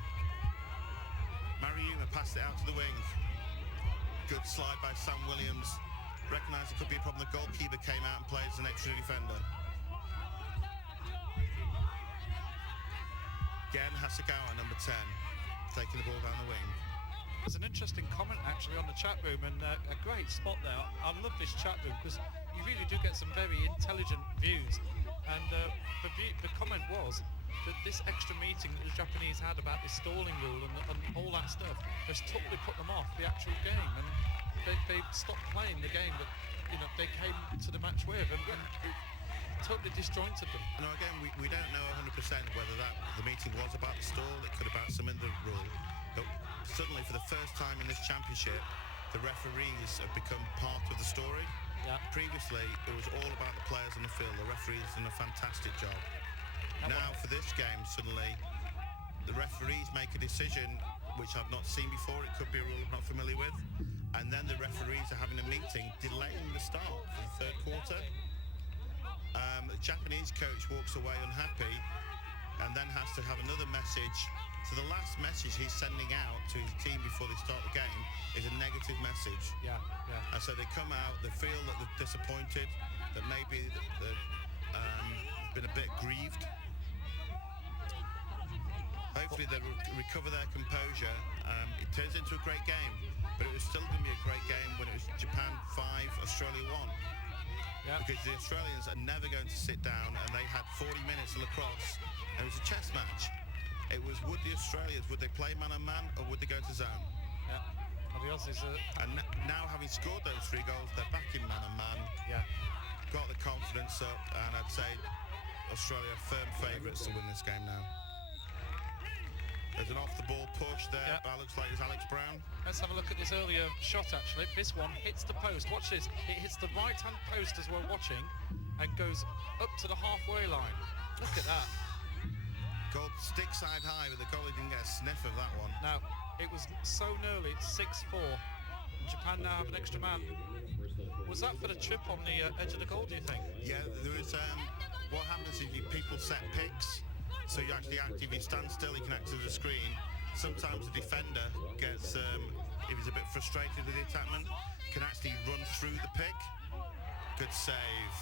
Mariuma passed it out to the wing. Good slide by Sam Williams. Recognised it could be a problem. The goalkeeper came out and played as an extra defender. Again, Hasegawa, number 10, taking the ball down the wing. There's an interesting comment actually on the chat room, and a great spot there. I love this chat room because you really do get some very intelligent views. And the comment was that this extra meeting that the Japanese had about this stalling rule and all that stuff has totally put them off the actual game, and they stopped playing the game that they came to the match with, and it totally disjointed them. No, again, we don't know 100% whether the meeting was about the stall. It could have about some in the rule, but suddenly for the first time in this championship, the referees have become part of the story. Yeah. Previously, it was all about the players on the field. The referees done a fantastic job. Now for this game, suddenly, the referees make a decision which I've not seen before. It could be a rule I'm not familiar with. And then the referees are having a meeting delaying the start for the third quarter. The Japanese coach walks away unhappy and then has to have another message. So the last message he's sending out to his team before they start the game is a negative message. Yeah. And so they come out, they feel that they're disappointed, that maybe they've been a bit grieved. Hopefully they recover their composure. It turns into a great game, but it was still going to be a great game when it was Japan 5, Australia 1. Yeah. Because the Australians are never going to sit down, and they had 40 minutes of lacrosse, and it was a chess match. It was, would the Australians, would they play man-on-man, or would they go to zone? Yeah. Well, the Aussies are... And now having scored those 3 goals, they're back in man-on-man. Yeah. Got the confidence up, and I'd say Australia are firm favourites to win this game now. There's an off-the-ball push there. Yep. That looks like it's Alex Brown. Let's have a look at this earlier shot, actually. This one hits the post. Watch this. It hits the right-hand post as we're watching and goes up to the halfway line. Look at that. Goal stick side high, but the goalie didn't get a sniff of that one. Now, it was so nearly 6-4. Japan now have an extra man. Was that for the chip on the edge of the goal, do you think? Yeah, there is... what happens is people set picks, so you actually if you stand still, you can act to the screen. Sometimes the defender gets, if he's a bit frustrated with the attackman, can actually run through the pick. Good save.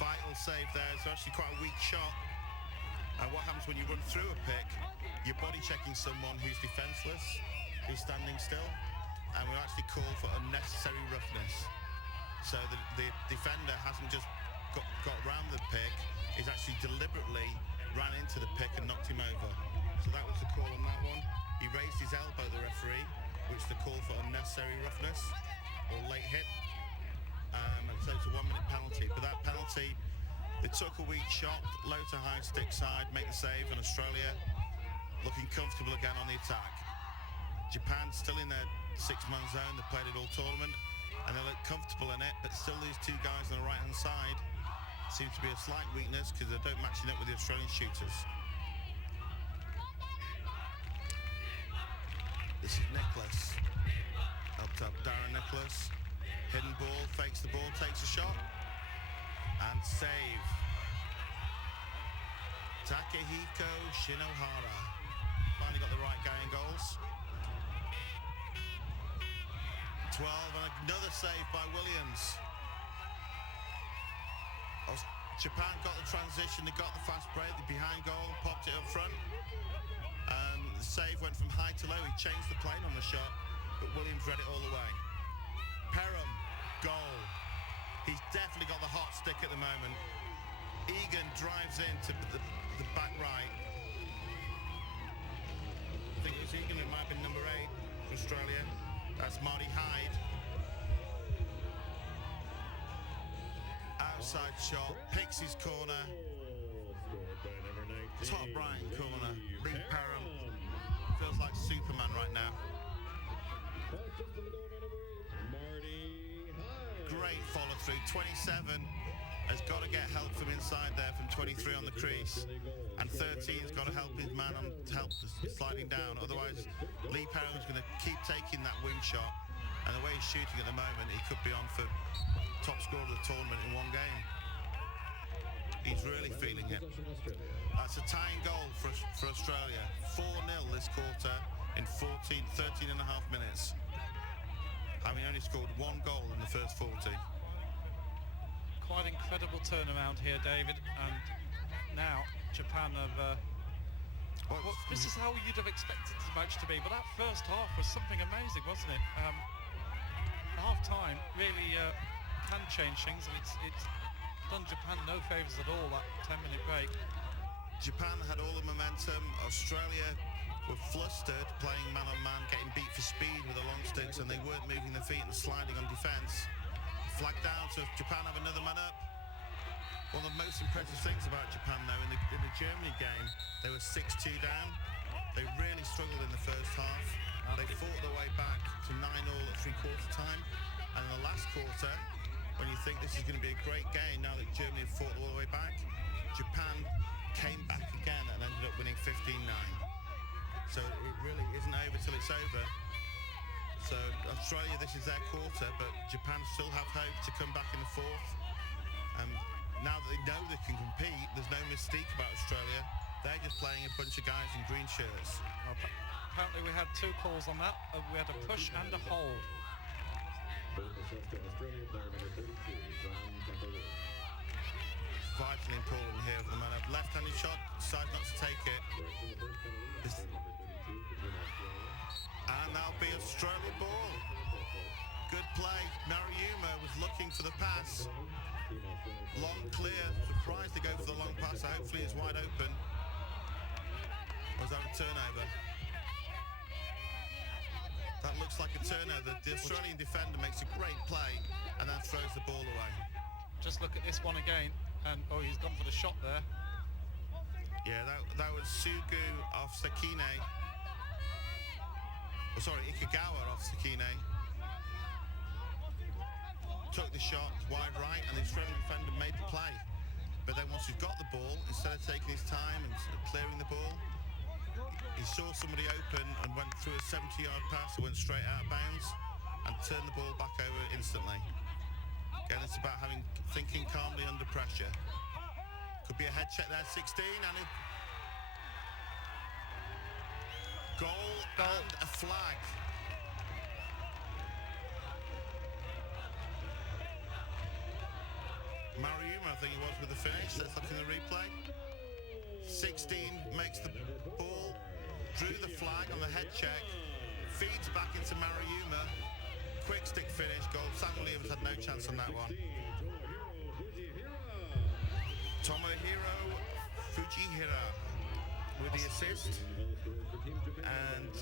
Vital save there. It's actually quite a weak shot. And what happens when you run through a pick, you're body checking someone who's defenseless, who's standing still, and we actually call for unnecessary roughness. So the defender hasn't just got round the pick, he's actually deliberately ran into the pick and knocked him over. So that was the call on that one. He raised his elbow, the referee, which is the call for unnecessary roughness or late hit. And so it's a 1-minute penalty. But that penalty, they took a weak shot, low to high stick side, make the save, and Australia looking comfortable again on the attack. Japan still in their 6-man zone. They played it all tournament and they look comfortable in it, but still these 2 guys on the right hand side seems to be a slight weakness because they don't matching up with the Australian shooters. This is Nicholas. Up top, Darren Nicholas. Hidden ball, fakes the ball, takes a shot. And save. Takehiko Shinohara. Finally got the right guy in goals. 12 and another save by Williams. Japan got the transition, they got the fast break, the behind goal, popped it up front. The save went from high to low, he changed the plane on the shot, but Williams read it all the way. Perham, goal. He's definitely got the hot stick at the moment. Egan drives into the back right. I think it was Egan, it might have been number 8 for Australia. That's Marty Hyde. outside shot, picks his corner. Top right corner. Lee Parham feels like Superman right now. Great follow through. 27 has got to get help from inside there from 23 on the crease, and 13's got to help his man on help sliding down. Otherwise, Lee Parham's going to keep taking that wing shot, and the way he's shooting at the moment, he could be on for top scorer of the tournament in one game. He's really feeling it. That's a tying goal for Australia. 4-0 this quarter in 13 and a half minutes. Having only scored one goal in the first 40. Quite incredible turnaround here, David, and now Japan have... well, this is how you'd have expected the match to be, but that first half was something amazing, wasn't it? Half-time really can change things, and it's done Japan no favours at all, that 10-minute break. Japan had all the momentum. Australia were flustered, playing man-on-man, getting beat for speed with the long sticks, and they weren't moving their feet and sliding on defence. Flag down to Japan have another man up. One of the most impressive things about Japan, though, in the Germany game, they were 6-2 down. They really struggled in the first half. They fought their way back to 9-0 at three-quarter time. And in the last quarter, when you think this is going to be a great game, now that Germany have fought all the way back, Japan came back again and ended up winning 15-9. So it really isn't over till it's over. So Australia, this is their quarter, but Japan still have hope to come back in the fourth. Now that they know they can compete, there's no mystique about Australia. They're just playing a bunch of guys in green shirts. Well, apparently we had two calls on that. We had a push and a hold. Vitally important here for the man up. Left-handed shot, decides not to take it. And that'll be Australia ball. Good play. Mariuma was looking for the pass. Long clear. Surprised to go for the long pass. Hopefully it's wide open. Was that a turnover? That looks like a turnover. The Australian defender makes a great play and then throws the ball away. Just look at this one again. And he's gone for the shot there. Yeah, that was Sugu off Sakine. Oh, sorry, Ikagawa off Sakine. Took the shot wide right, and the Australian defender made the play. But then once he's got the ball, instead of taking his time and clearing the ball, he saw somebody open and went through a 70-yard pass, went straight out of bounds, and turned the ball back over instantly. Again, it's about thinking calmly under pressure. Could be a head check there, 16, and goal and a flag. Mariuma, I think it was, with the finish. Let's look in the replay. 16 makes the ball, drew the flag on the head check, feeds back into Mariuma. Quick stick finish, goal. Sam Williams had no chance on that one. Tomohiro Fujihira with the assist. And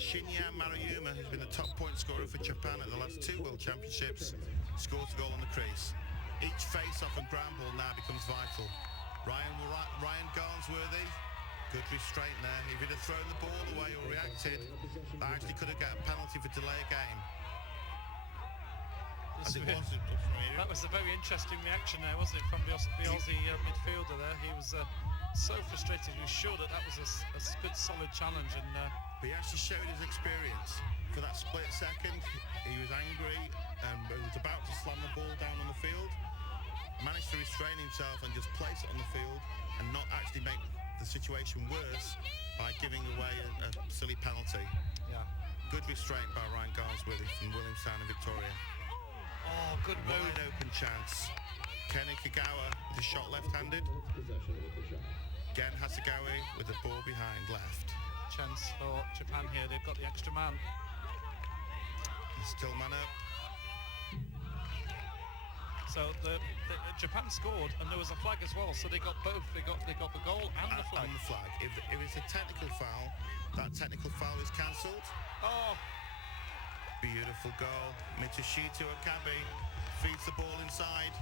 Shinya Mariuma, who's been the top point scorer for Japan at the last two World Championships, scores a goal on the crease. Each face-off and ground ball now becomes vital. Ryan Garnsworthy, good restraint there. If he'd have thrown the ball away or reacted, they actually could have got a penalty for delay a game. That was a very interesting reaction there, wasn't it, from the Aussie midfielder there. He was so frustrated. He was sure that was a good, solid challenge. And but he actually showed his experience. For that split second, he was angry and he was about to slam the ball down on the field. Managed to restrain himself and just place it on the field and not actually make the situation worse by giving away a silly penalty. Yeah. Good restraint by Ryan Garnsworthy from Williamstown in Victoria. Oh, good move. Wide open chance. Ken Ikagawa with the shot left-handed. Again Hasegawa with the ball behind left. Chance for Japan here. They've got the extra man. Still man up. So the Japan scored, and there was a flag as well. So they got both. They got the goal and the flag. And the flag. If it's a technical foul, that technical foul is cancelled. Oh. Beautiful goal. Mitsushito Akabe feeds the ball inside.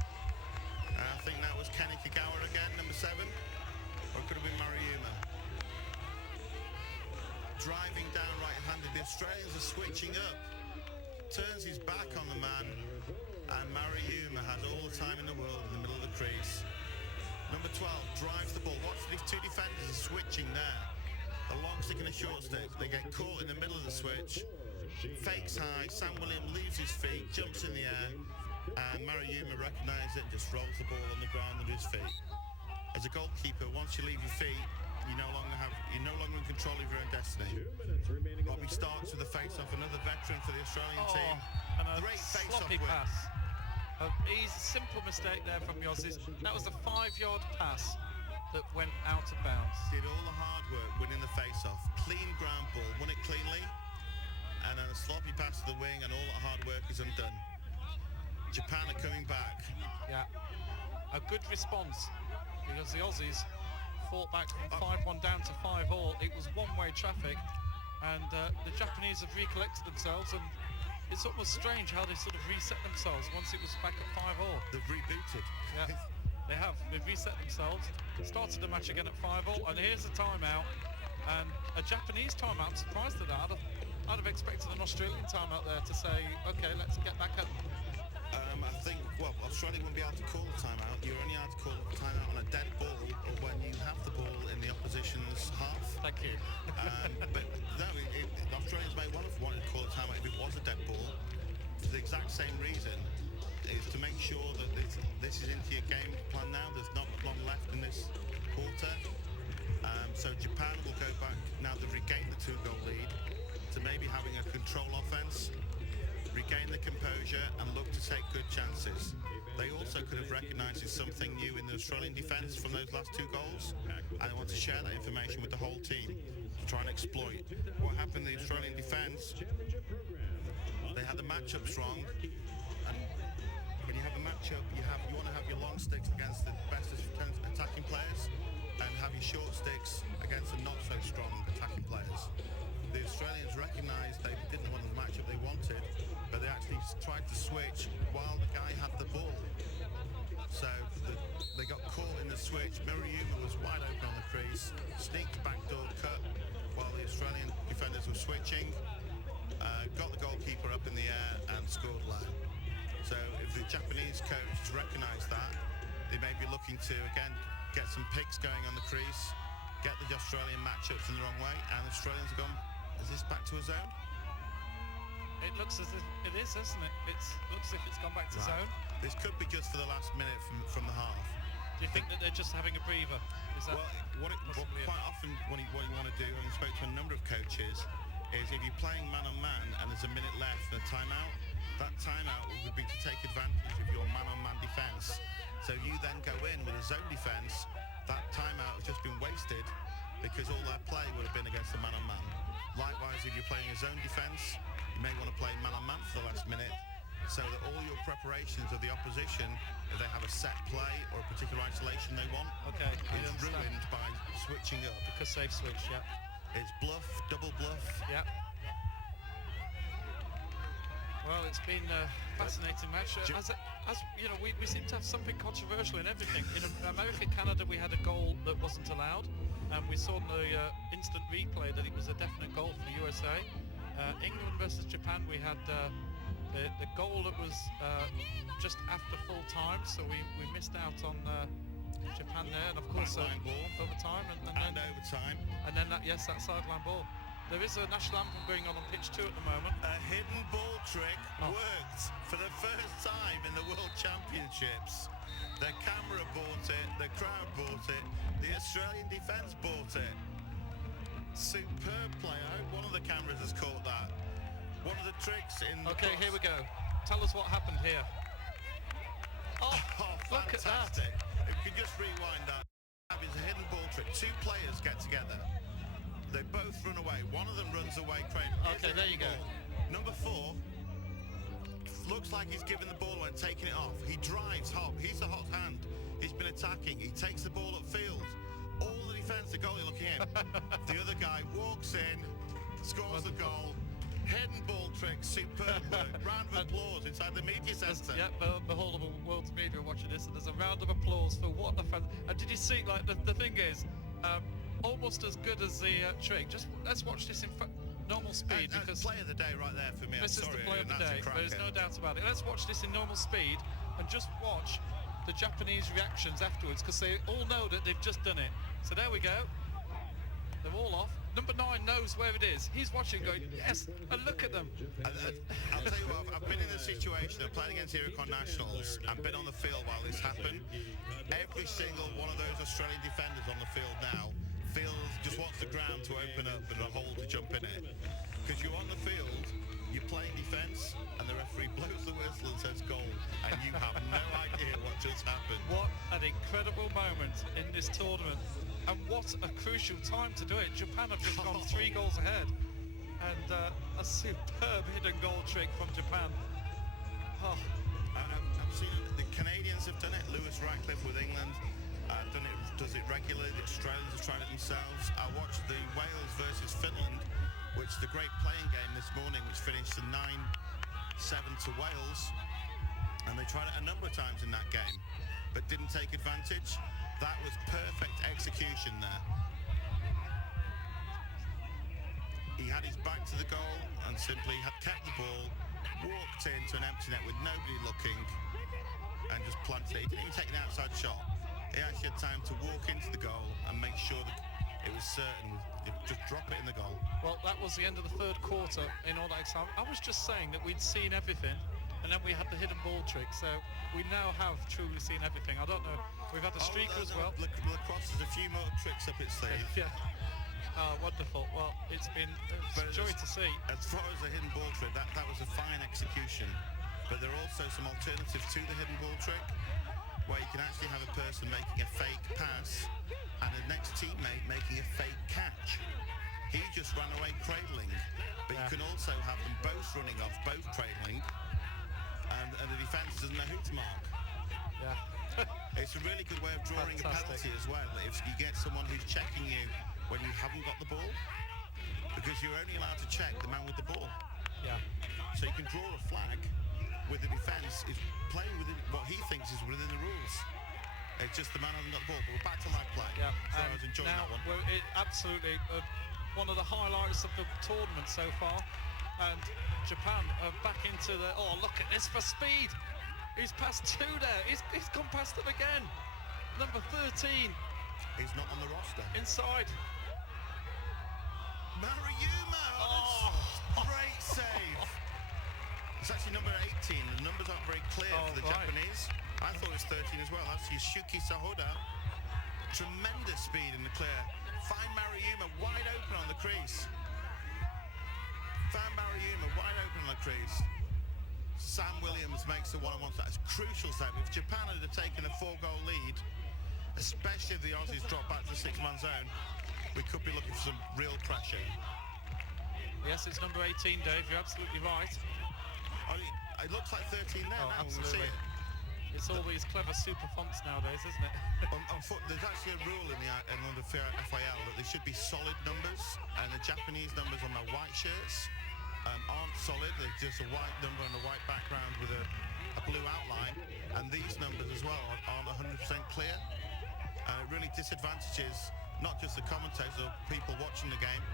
And I think that was Kenny Kagawa again, number 7. Or it could have been Mariuma. Driving down right-handed, the Australians are switching up. Turns his back on the man, and Mariuma has all the time in the world in the middle of the crease. Number 12 drives the ball. Watch, these two defenders are switching there. A long stick and a short stick. They get caught in the middle of the switch. Fakes high. Sam Williams leaves his feet, jumps in the air, and Mariuma recognises it and just rolls the ball on the ground under his feet. As a goalkeeper, once you leave your feet, you're no longer in control of your own destiny. Bobby Starks with the face-off, another veteran for the Australian team. And a Great face-off sloppy win. pass. An easy, simple mistake there from the Aussies. That was a 5-yard pass that went out of bounds. Did all the hard work winning the face-off. Clean ground ball, won it cleanly, and then a sloppy pass to the wing, and all that hard work is undone. Japan are coming back. Yeah, a good response because the Aussies fought back from 5-1 down to 5-all. It was one-way traffic, and the Japanese have recollected themselves, and it's almost strange how they sort of reset themselves once it was back at 5-all. They've rebooted. Yeah, they have. They've reset themselves, started the match again at 5-all, and here's a timeout, and a Japanese timeout. I'm surprised at that. I'd have expected an Australian timeout there to say, okay, let's get back at. I think, well, Australia wouldn't be able to call a timeout. You're only able to call a timeout on a dead ball or when you have the ball in the opposition's half. Thank you. But no, the Australians may well have wanted to call a timeout if it was a dead ball. For the exact same reason, is to make sure that this is into your game plan now. There's not long left in this quarter. So Japan will go back, now they've regained the 2-goal lead, to maybe having a control offence, regain the composure and look to take good chances. They also could have recognised something new in the Australian defence from those last 2 goals, and they want to share that information with the whole team to try and exploit what happened in the Australian defence. They had the matchup strong, and when you have a matchup, you want to have your long sticks against the best attacking players, and have your short sticks against the not so strong attacking players. The Australians recognised they didn't want the matchup they wanted, but they actually tried to switch while the guy had the ball. So they got caught in the switch. Mariuma was wide open on the crease, sneaked backdoor cut while the Australian defenders were switching, got the goalkeeper up in the air and scored low. So if the Japanese coach recognised that, they may be looking to, again, get some picks going on the crease, get the Australian matchups in the wrong way, and the Australians have gone, is this back to a zone? It looks as if it is, doesn't it? It looks as if it's gone back to zone. This could be just for the last minute from the half. Do you think that they're just having a breather? Is that what quite often what you want to do, and I spoke to a number of coaches, is if you're playing man-on-man and there's a minute left and a timeout, that timeout would be to take advantage of your man-on-man defence. So you then go in with a zone defence, that timeout has just been wasted because all their play would have been against the man-on-man. Likewise, if you're playing a zone defence, you may want to play man-on-man for the last minute, so that all your preparations of the opposition, if they have a set play or a particular isolation they want, is ruined by switching up. because they've switched? Yeah. It's bluff, double bluff. Yeah. Well, it's been a fascinating match. As you know, we seem to have something controversial in everything. In America, Canada, we had a goal that wasn't allowed, and we saw in the instant replay that it was a definite goal for the USA. England versus Japan, we had the goal that was just after full time, so we missed out on Japan there, and of course overtime and then that sideline ball. There is a national anthem going on pitch 2 at the moment. A hidden ball trick worked for the first time in the World Championships. The camera bought it, the crowd bought it, the Australian defence bought it. Superb play. I hope one of the cameras has caught that. One of the tricks in the Okay, here we go. Tell us what happened here. Oh, look at that. Fantastic. If you could just rewind that. It's a hidden ball trick. 2 players get together. They both run away. One of them runs away. Okay, there you go. Number 4 looks like he's giving the ball away and taking it off. He drives hot. He's a hot hand. He's been attacking. He takes the ball upfield. All the defence, the goalie looking in. The other guy walks in, scores the goal, Hidden ball trick, superb work. Round of applause inside the media centre. Yeah, the whole of the world's media are watching this, and there's a round of applause for what a fan. And did you see, like, the thing is, almost as good as the trick. Just let's watch this in normal speed, because play of the day right there for me. this is the play of the day. There's no doubt about it. Let's watch this in normal speed and just watch the Japanese reactions afterwards, because they all know that they've just done it. So there we go. They're all off. Number 9 knows where it is. He's watching going, yes, and look at them. I'll tell you what, I've been in a situation of playing against Iricon Nationals and been on the field while this happened. Every single one of those Australian defenders on the field now just wants the ground to open up and a hole to jump in it. Because you're on the field, you're playing defence, and the referee blows the whistle and says goal, and you have no idea what just happened. What an incredible moment in this tournament. And what a crucial time to do it. Japan have just gone 3 goals ahead. And a superb hidden goal trick from Japan. Oh. I've seen the Canadians have done it. Lewis Ratcliffe with England does it regularly. The Australians have tried it themselves. I watched the Wales versus Finland, which is the great playing game this morning, which finished 9-7 to Wales. And they tried it a number of times in that game, but didn't take advantage. That was perfect execution there. He had his back to the goal and simply had kept the ball, walked into an empty net with nobody looking, and just planted it. He didn't even take an outside shot. He actually had time to walk into the goal and make sure that it was certain, just drop it in the goal. Well, that was the end of the third quarter in all that excitement. I was just saying that we'd seen everything, and then we had the hidden ball trick, so we now have truly seen everything. I don't know, we've had the streaker as well. Lacrosse has a few more tricks up its sleeve. Yeah. Oh, wonderful. Well, it's been a joy to see. As far as the hidden ball trick, that was a fine execution. But there are also some alternatives to the hidden ball trick, where you can actually have a person making a fake pass and the next teammate making a fake catch. He just ran away cradling, but you can also have them both running off, both cradling, and the defence doesn't know who to mark. Yeah. It's a really good way of drawing a penalty as well, if you get someone who's checking you when you haven't got the ball, because you're only allowed to check the man with the ball. Yeah. So you can draw a flag with the defence is playing within what he thinks is within the rules. It's just the man hasn't got the ball. But we're back to live play. Yeah. So I was enjoying now, that one. Well, absolutely one of the highlights of the tournament so far. And Japan are back into the... Oh, look at this for speed. He's passed 2 there. He's gone past them again. Number 13. He's not on the roster. Inside. Maruyama! Oh. Great save. It's actually number 18. The numbers aren't very clear for the Japanese. I thought it was 13 as well. That's Yushuki Sahoda. Tremendous speed in the clear. Find Maruyama wide open on the crease. Found Maruyama wide open on the crease. Sam Williams makes the one-on-one save. It's a crucial save. If Japan had taken a 4-goal lead, especially if the Aussies drop back to the 6-man zone, we could be looking for some real pressure. Yes, it's number 18, Dave. You're absolutely right. It looks like 13 there now absolutely. when we see it. It's all these clever super fonts nowadays, isn't it? There's actually a rule in the FIL that they should be solid numbers, and the Japanese numbers on their white shirts aren't solid. They're just a white number on a white background with a blue outline, and these numbers as well aren't 100% clear. It really disadvantages not just the commentators or people watching the game,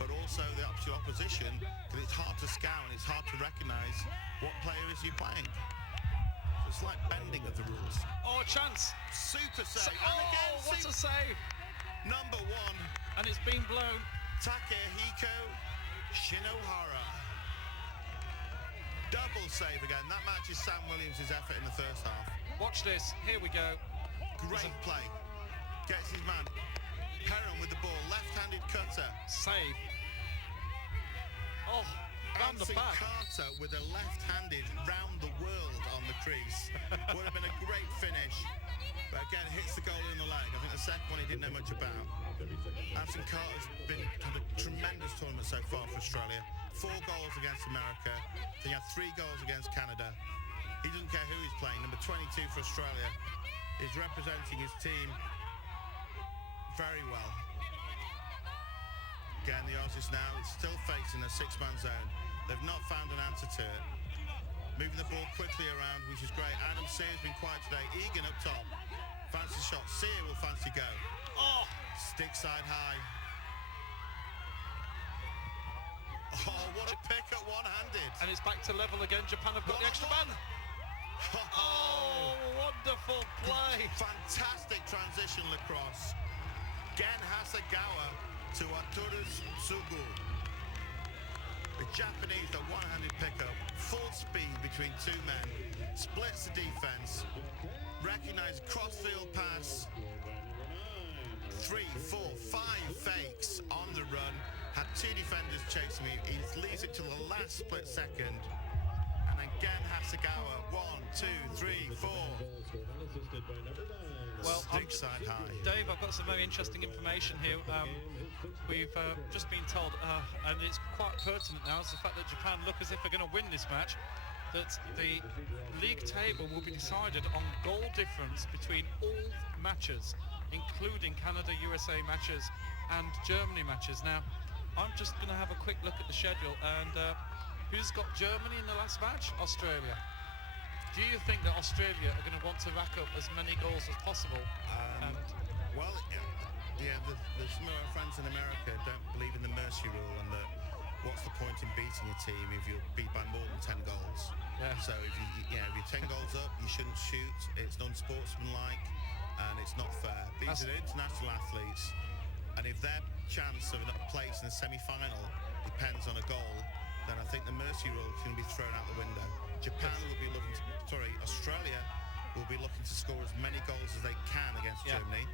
but also the actual opposition, because it's hard to scout and it's hard to recognise what player is you playing. So it's like bending of the rules. Oh, a chance. Super save. And again, what a save. Number 1. And it's been blown. Takehiko Shinohara. Double save again. That matches Sam Williams' effort in the first half. Watch this. Here we go. Great play. Gets his man. Perrin with the ball. Left-handed cutter. Save. Oh, round the back. Carter with a left-handed round the world on the crease. Would have been a great finish. But again, hits the goal in the leg. I think the second one he didn't know much about. Anson Carter's had a tremendous tournament so far for Australia. 4 goals against America. He had 3 goals against Canada. He doesn't care who he's playing. Number 22 for Australia is representing his team very well. Again, the Aussies now is still facing a 6-man zone. They've not found an answer to it. Moving the ball quickly around, which is great. Adam Sear's been quiet today. Egan up top. Fancy shot. Sear will fancy go. Oh! Stick side high. Oh, what a pick at one-handed. And it's back to level again. Japan have got the extra man. Oh, wonderful play. Fantastic transition, Lacrosse. Gen Hasegawa to Arturus Sugu. The Japanese, the one-handed pickup, full speed between two men, splits the defense, recognized cross-field pass, 3, 4, 5 fakes on the run, had two defenders chasing me, he leaves it to the last split second, and then Gen Hasegawa, 1, 2, 3, 4. Well, Stick side high. Dave, I've got some very interesting information here. We've just been told, and it's quite pertinent now, is the fact that Japan look as if they're going to win this match, that the league table will be decided on goal difference between all matches, including Canada-USA matches and Germany matches. Now, I'm just going to have a quick look at the schedule, and who's got Germany in the last match? Australia. Do you think that Australia are going to want to rack up as many goals as possible? Well, yeah, there's some of our friends in America don't believe in the mercy rule, and that what's the point in beating a team if you're beat by more than 10 goals? Yeah. So if you're 10 goals up, you shouldn't shoot. It's unsportsmanlike, and it's not fair. These are international athletes, and if their chance of a place in the semi-final depends on a goal, then I think the mercy rule can be thrown out the window. Japan will be looking to, Australia will be looking to score as many goals as they can against Germany.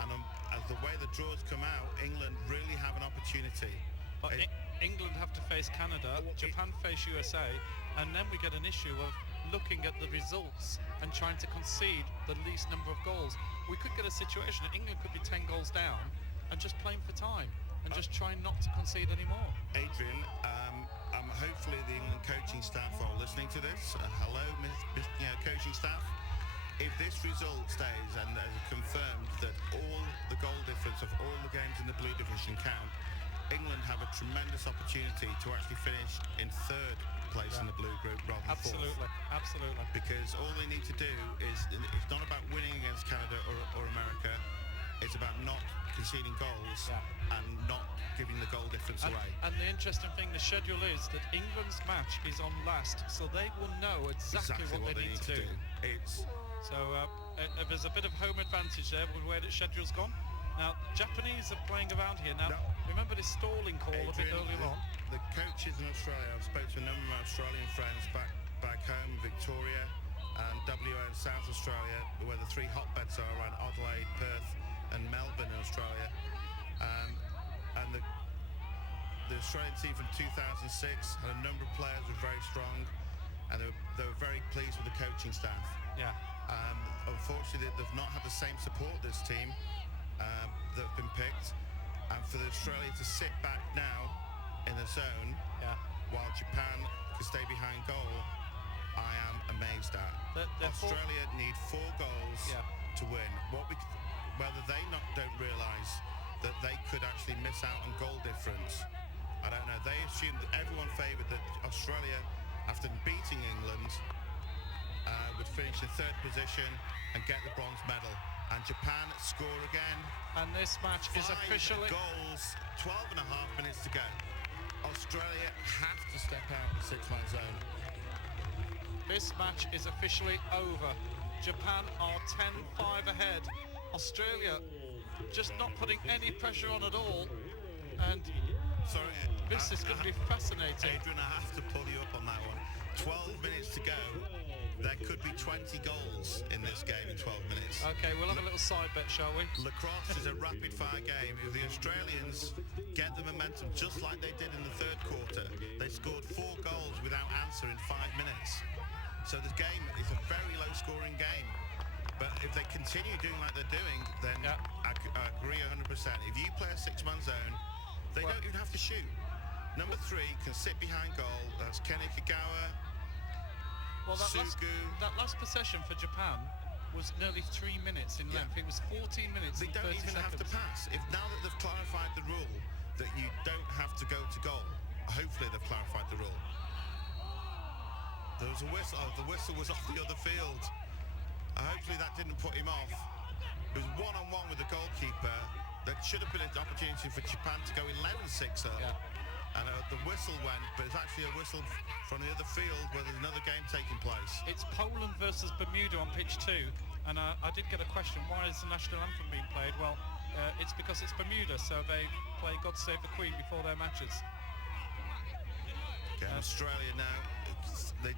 And as the way the draws come out, England really have an opportunity. But England have to face Canada, Japan face USA, and then we get an issue of looking at the results and trying to concede the least number of goals. We could get a situation that England could be 10 goals down and just playing for time and just trying not to concede anymore. Adrian, hopefully the England coaching staff are listening to this. Hello, coaching staff. If this result stays and confirmed that all the goal difference of all the games in the blue division count, England have a tremendous opportunity to actually finish in third place in the blue group rather than fourth. Absolutely. Because all they need to do is, it's not about winning against Canada or America, it's about not conceding goals and not giving the goal difference away. And the interesting thing, the schedule is that England's match is on last, so they will know exactly what they need to do. So there's a bit of home advantage there with where the schedule's gone. Now, Japanese are playing around here. Now, remember this stalling call a bit earlier on? The coaches in Australia, I've spoken to a number of my Australian friends back home, Victoria and WA in South Australia, where the three hotbeds are around Adelaide, Perth and Melbourne in Australia. And the Australian team from 2006 had a number of players who were very strong, and they were very pleased with the coaching staff. Yeah. Unfortunately, they've not had the same support, this team, that have been picked. And for the Australia to sit back now in the zone while Japan can stay behind goal, I am amazed at. Australia need 4 goals to win. Whether they don't realise that they could actually miss out on goal difference, I don't know. They assumed that everyone favoured that Australia, after beating England, would finish in 3rd position and get the bronze medal. And Japan score again. And this match is 5 officially... goals, 12 and a half minutes to go. Australia have to step out the 6-man zone. This match is officially over. Japan are 10-5 ahead. Australia just not putting any pressure on at all. And this is going to be fascinating. Adrian, I have to pull you up on that one. 12 minutes to go. There could be 20 goals in this game in 12 minutes. Okay, we'll have a little side bet, shall we? Lacrosse is a rapid-fire game. If the Australians get the momentum just like they did in the 3rd quarter, they scored 4 goals without answer in 5 minutes. So the game is a very low-scoring game. But if they continue doing like they're doing, then I agree 100%. If you play a 6-man zone, they don't even have to shoot. Number 3 can sit behind goal. That's Kenny Kagawa. Well, that last possession for Japan was nearly 3 minutes in length. It was 14 minutes. They don't even have to pass. If now that they've clarified the rule that you don't have to go to goal, hopefully they've clarified the rule. There was a whistle. Oh, the whistle was off the other field. Hopefully that didn't put him off. It was one-on-one with the goalkeeper. There should have been an opportunity for Japan to go 11-6 up. Yeah. And the whistle went, but it's actually a whistle from the other field where there's another game taking place. It's Poland versus Bermuda on pitch 2, and I did get a question, why is the national anthem being played? Well, it's because it's Bermuda, so they play God Save the Queen before their matches. Okay, Australia now, they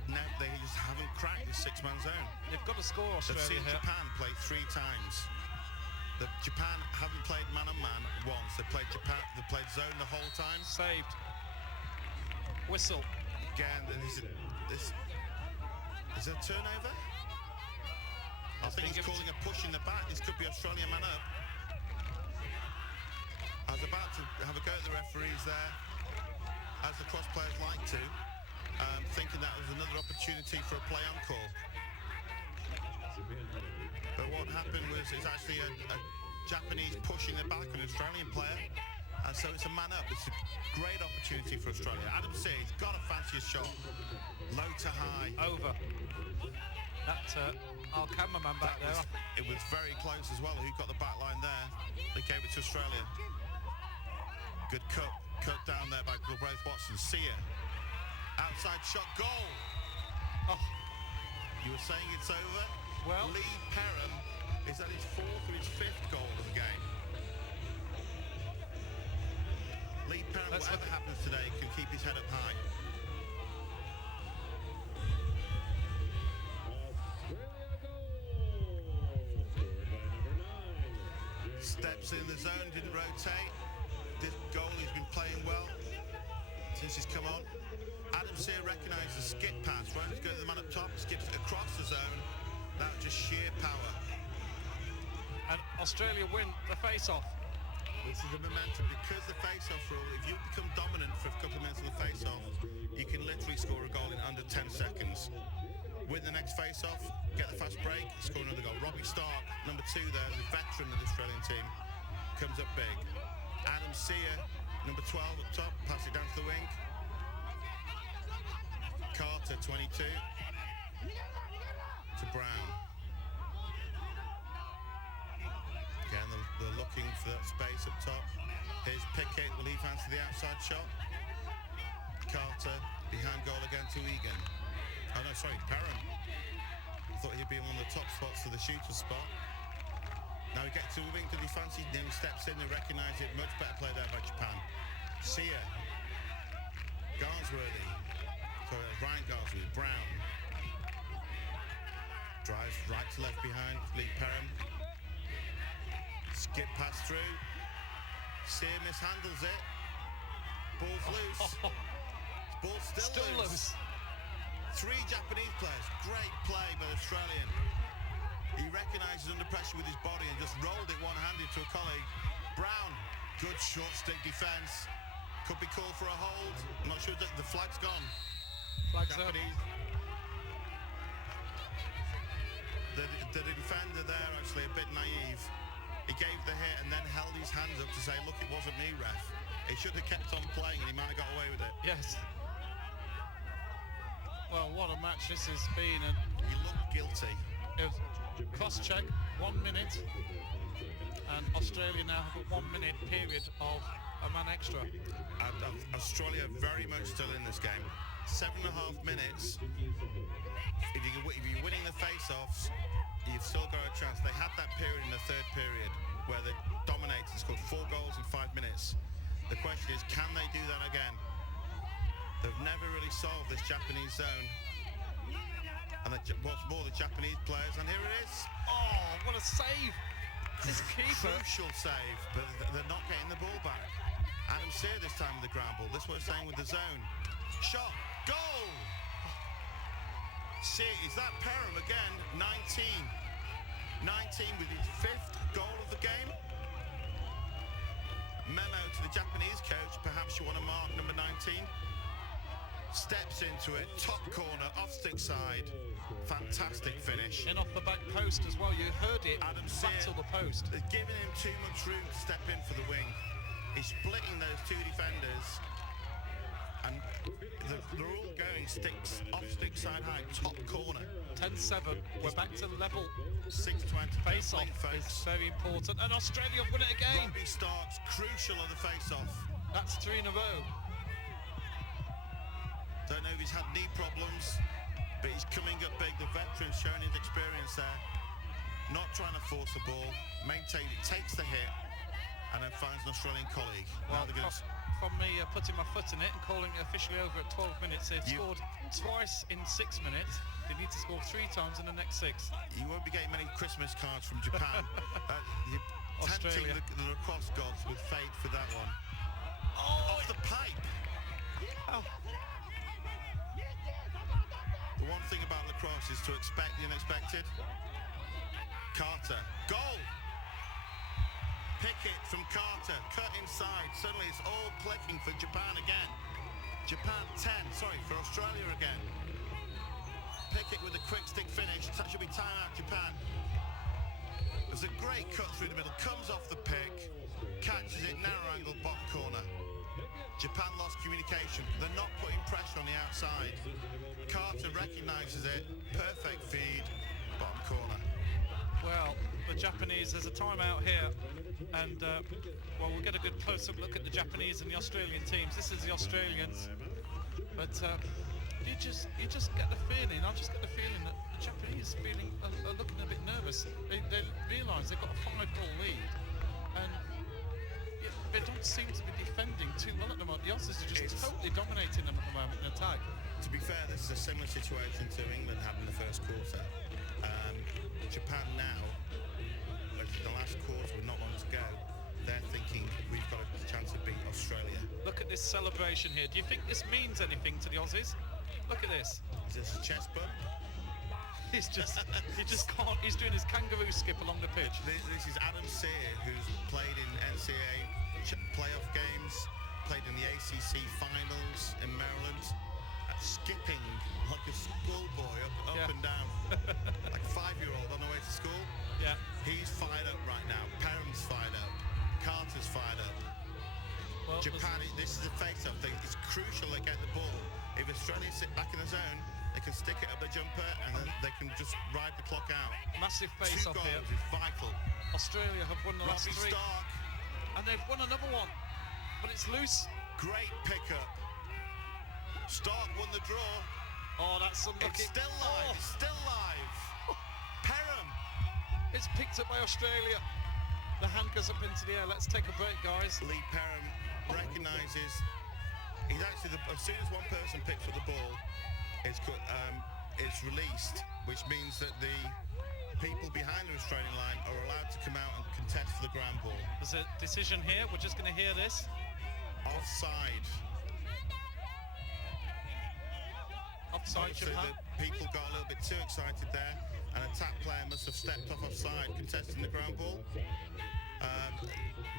just haven't cracked this six-man zone. They've got to score, They've Australia seen here. Japan play 3 times. Japan haven't played man-on-man once. They played zone the whole time. Saved. Whistle. Again, is there a turnover? I think he's calling a push in the back. This could be Australian man up. I was about to have a go at the referees there, as the cross players like to, thinking that was another opportunity for a play-on call. But what happened was it's actually a Japanese pushing the back on an Australian player. And so it's a man up. It's a great opportunity for Australia. Adam Sea's got to fancy a shot. Low to high. Over. That, our cameraman back there. It was very close as well. Who got the back line there? They gave it to Australia. Good cut down there by Gilbraith Watson. Sia. Outside shot, goal. Oh. You were saying it's over? Well, Lee Perham is at his 4th or his 5th goal of the game. Lee Perham, whatever happens today, can keep his head up high. Steps in the zone, didn't rotate. This goalie's been playing well since he's come on. Adam Sear recognised the skip pass. Right, let's go to the man up top, skips it across the zone. That was just sheer power. And Australia win the face-off. This is the momentum, because the face-off rule, if you become dominant for a couple of minutes on the face-off, you can literally score a goal in under 10 seconds. Win the next face-off, get the fast break, score another goal. Robbie Stark, number 2 there, the veteran of the Australian team, comes up big. Adam Sear, number 12 up top, pass it down to the wing. Carter, 22, to Brown. Again, they're looking for that space up top. Here's Pickett, will he fancy the outside shot? Carter, behind goal again to Egan. Oh no, sorry, Perham. I thought he'd be in one of the top spots for the shooter spot. Now he gets to the wing, did he fancy? Then he steps in, they recognise it. Much better play there by Japan. Sia. Garsworthy. Sorry, Ryan Garsworthy. Brown. Drives right to left behind Lee Perham. Skip pass through. Sia mishandles it. Ball's loose. Ball's still loose. 3 Japanese players. Great play by the Australian. He recognises under pressure with his body and just rolled it one-handed to a colleague. Brown, good short stick defence. Could be called for a hold. I'm not sure that the flag's gone. Flag's Japanese. The defender there actually a bit naive. He gave the hit and then held his hands up to say, look, it wasn't me, ref. He should have kept on playing and he might have got away with it. Yes. Well, what a match this has been. And he looked guilty. Cross-check, 1 minute. And Australia now have a 1 minute period of a man extra. Australia very much still in this game. 7.5 minutes. If you're winning the face-offs, you've still got a chance. They had that period in the 3rd period where they dominated, scored 4 goals in 5 minutes. The question is, can they do that again? They've never really solved this Japanese zone. And what's more, the Japanese players, and here it is. Oh, what a save! This keeper. Crucial save, but they're not getting the ball back. Adam Sear this time with the ground ball. This is what I'm saying with the zone. Shot, goal! Sear, is that Perham again? 19 with his 5th goal of the game. Memo to the Japanese coach, perhaps you want to mark number 19. Steps into it, top corner, off stick side. Fantastic finish. In off the back post as well, you heard it. Adam back Sear to the post. is giving him too much room to step in for the wing. He's splitting those 2 defenders. And they're all going off stick side high, top corner. 10-7. We're back to level. 6-20. Face-off folks. is very important. And Australia win it again. Robbie Stark's crucial on the face-off. That's 3 in a row. Don't know if he's had knee problems, but he's coming up big. The veteran showing his experience there. Not trying to force the ball, maintain it, takes the hit, and then finds an Australian colleague. Well, Now they're gonna from me putting my foot in it and calling it officially over at 12 minutes, they've scored twice in 6 minutes. They need to score 3 times in the next 6. You won't be getting many Christmas cards from Japan. You're Australia. tempting the lacrosse gods with fate for that one. Oh, Off the pipe. oh. The one thing about lacrosse is to expect the unexpected. Carter, goal! Pickett from Carter, cut inside. Suddenly it's all clicking for Japan again. Japan 10, sorry, for Australia again. Pickett with a quick stick finish. That should be time out, Japan. There's a great cut through the middle, comes off the pick, catches it, narrow angle, bottom corner. Japan lost communication. They're not putting pressure on the outside. Carter recognises it, perfect feed, bottom corner. Well, the Japanese, there's a timeout here, and well, we'll get a good close-up look at the Japanese and the Australian teams. This is the Australians, but you just get the feeling. I just get the feeling that the Japanese are looking a bit nervous. They realise they've got a 5-goal lead, and they don't seem to be defending too well at the moment. The Aussies are just totally dominating them at the moment in attack. To be fair, this is a similar situation to England had in the first quarter. Japan now, like the last quarter with not long to go, they're thinking we've got a chance to beat Australia. Look at this celebration here. Do you think this means anything to the Aussies? Look at this. Is this a chest bump? He just can't. He's doing his kangaroo skip along the pitch. This is Adam Sear, who's played in NCAA playoff games, played in the ACC finals in Maryland, skipping like a schoolboy up and down, like a 5-year-old on the way to school. Yeah. He's fired up right now. Perrin's fired up. Carter's fired up. Well, Japan, this is a face-off thing. It's crucial they get the ball. If Australia sit back in the zone, they can stick it up the jumper and then they can just ride the clock out. massive 2 face-off goals here. is vital. Australia have won the last Robbie 3, Stark, and they've won another one, but it's loose. great pickup. Stark won the draw. Oh, that's unlucky. It's still live. Oh, It's still live. Perham. it's picked up by Australia. The hand goes up into the air. Let's take a break, guys. Lee Perham recognises he's actually as soon as one person picks up the ball, it's released, which means that the people behind the Australian line are allowed to come out and contest for the ground ball. There's a decision here. We're just going to hear this. Offside. Offside, So Japan. the people got a little bit too excited there. An attack player must have stepped off offside, contesting the ground ball.